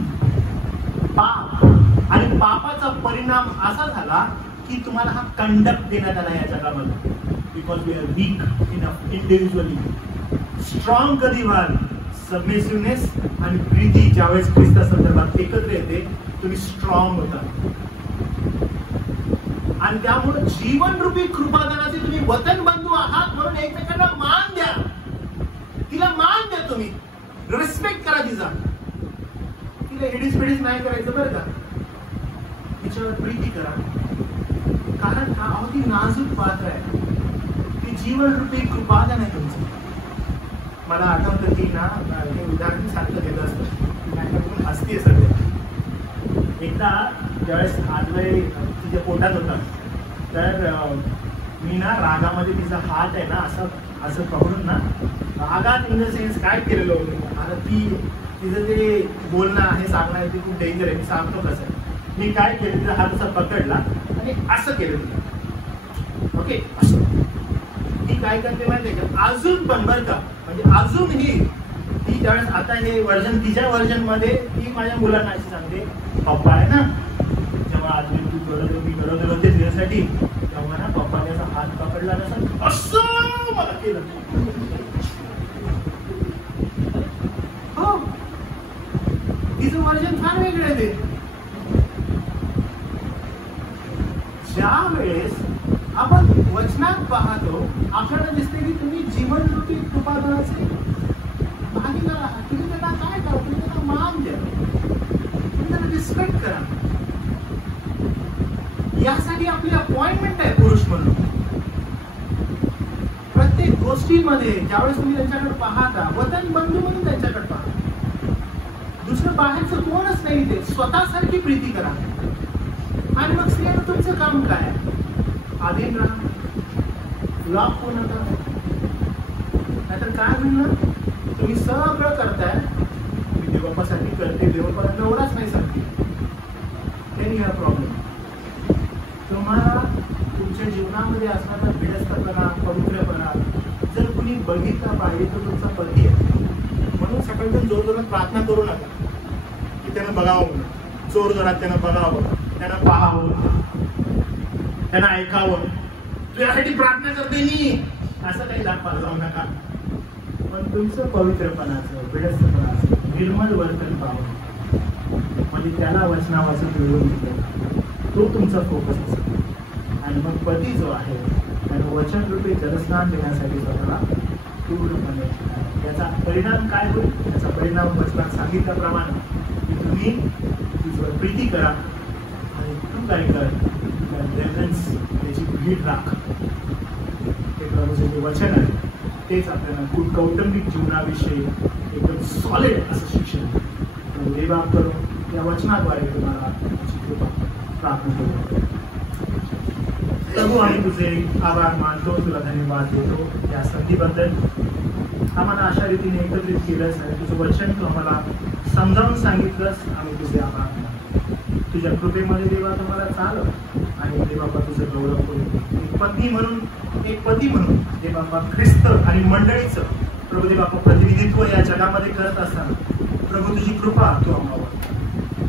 पाप, आणि पापाचा परिणाम असा झाला की तुम्हाला हा कंडक्ट देण्यात आला या जगामध्ये. Because we are weak enough individually. Strong कधी व्हाल? सबमिसिव्हनेस आणि प्रीती ज्यावेळेस ख्रिस्ता संदर्भात एकत्र येते, तुम्ही स्ट्रॉंग होता. आणि त्यामुळे जीवनरूपी कृपादानाचे तुम्ही वतन बंधू आहात म्हणून एकमेकांना मान द्या. तिला मान द्या, तुम्ही रिस्पेक्ट करा तिचा. तिला हिडीस पिडीस नाही करायचं बरं का. तिच्यावर प्रीती करा. कारण ती नाजूक पात्र आहे. ती जीवनरूपी कृपादान आहे तुमचं. मला आठवतं की ना, हे उदाहरण सारखं देत असतं. हसतीये सध्या. एकदा ज्यावेळेस आजवय तिच्या पोटात होता, तर मी ना रागामध्ये तिचा हात आहे ना असं पकडून ना, रागात इन द सेन्स काय केलेलं होतं. आता तिचं ते बोलणं आहे, सांगणं आहे, ते खूप डेंजर आहे. मी सांगतो कसं आहे. मी काय केलं, तिचा हात असा पकडला आणि असं केलं तिला. ओके, असं. ती काय करते माहिती आहे का, अजून पण बरं का, म्हणजे अजूनही ती ज्यावेळेस आता हे वर्जन, तिच्या वर्जन मध्ये ती माझ्या मुलांना अशी सांगते, पप्पा आहे ना, जेव्हा आजवी तू गरोदर होते तिच्यासाठी, तेव्हा ना पप्पाने असा हात पकडला नसा, असं मला केलं. हो, तिचं वर्जन फार वेगळं आहे ते. ज्या वेळेस आपण वचनात पाहतो, आपल्याला दिसते की तुम्ही जीवनरूपी कृपादानाचे भागीदार आहात. तुम्ही त्यांना काय करा, तुम्ही त्यांना मान द्या, तुम्ही त्यांना रिस्पेक्ट करा. यासाठी आपली अपॉइंटमेंट आहे पुरुष म्हणून. प्रत्येक गोष्टीमध्ये ज्यावेळेस तुम्ही त्यांच्याकडे पाहता, वतन बंधू म्हणून त्यांच्याकडे पाहता. दुसरं बाहेरचं कोणच नाही. ते स्वतःसारखी प्रीती करा. आणि मग स्त्रियांना तुमचं काम काय? आधीन राहा, लॉक होऊ नका. नाहीतर काय म्हणणार, तुम्ही सगळं करताय, मी देवबापासाठी करते, देवबापाला नवराच नाही सांगते. Then you have problem. तुम्हाला तुमच्या जीवनामध्ये असणारा भिडस्तपणा, पवित्रपणा जर कुणी बघितला पाहिजे तर तुमचा पती आहे. म्हणून सकाळी जोरजोरात प्रार्थना करू नका की त्यानं बघावं म्हणून. जोरजोरात त्यानं बघावं, त्यांना पाहावं, त्यांना ऐकावं. तुझ्यासाठी प्रार्थना करते मी, असं काही दाखवायला जाऊ नका. पण तुमचं पवित्रपणाचं, बिडस्तपणाचं निर्मल वर्तन पाहावं, म्हणजे त्याला वचनावाचं मिळवून देतो, तो तुमचा फोकस असेल. आणि मग पती जो आहे त्यानं वचनरूपी जलस्नान देण्यासाठी स्वतःला पूर्णपणे. याचा परिणाम काय होईल? याचा परिणाम वचनात सांगितल्याप्रमाणे की तुम्ही तुझ्यावर प्रीती करा आणि तू काय कर, त्याची भीड राख. ते प्रभूचे जे वचन आहे तेच आपल्याला खूप कौटुंबिक जीवनाविषयी एकदम सॉलिड असं शिक्षण देवाप करून या वचनाद्वारे तुम्हाला कृपा प्राप्त करू. प्रभू आम्ही तुझे आभार मानतो, तुला धन्यवाद देतो या संधीबद्दल. आम्हाला अशा रीतीने एकत्रित केलंस आणि तुझं वचन तू आम्हाला समजावून सांगितलंस. आम्ही तुझे आभार मानतो. तुझ्या कृपेमध्ये देवा तुम्हाला चालव आणि देवापा तुझं गौरव करू. एक पत्नी म्हणून, एक पती म्हणून देवापा ख्रिस्त आणि मंडळीचं प्रभू देवापा प्रतिनिधित्व या जगामध्ये करत असताना प्रभू तुझी कृपा तू आम्हाला.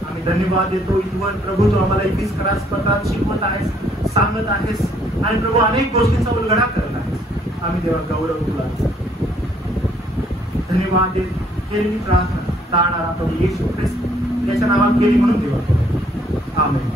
आम्ही धन्यवाद देतो. इथवर प्रभू तू आम्हाला 21 पत्रात शिकवत आहेस, सांगत आहेस आणि प्रभू अनेक गोष्टींचा उलगडा करत आहेस. आम्ही देवा गौरव तुला धन्यवाद देत केलेली प्रार्थना तारणारा प्रभू येशू ख्रिस्त याच्या नावात केली म्हणून देवा. आमेन.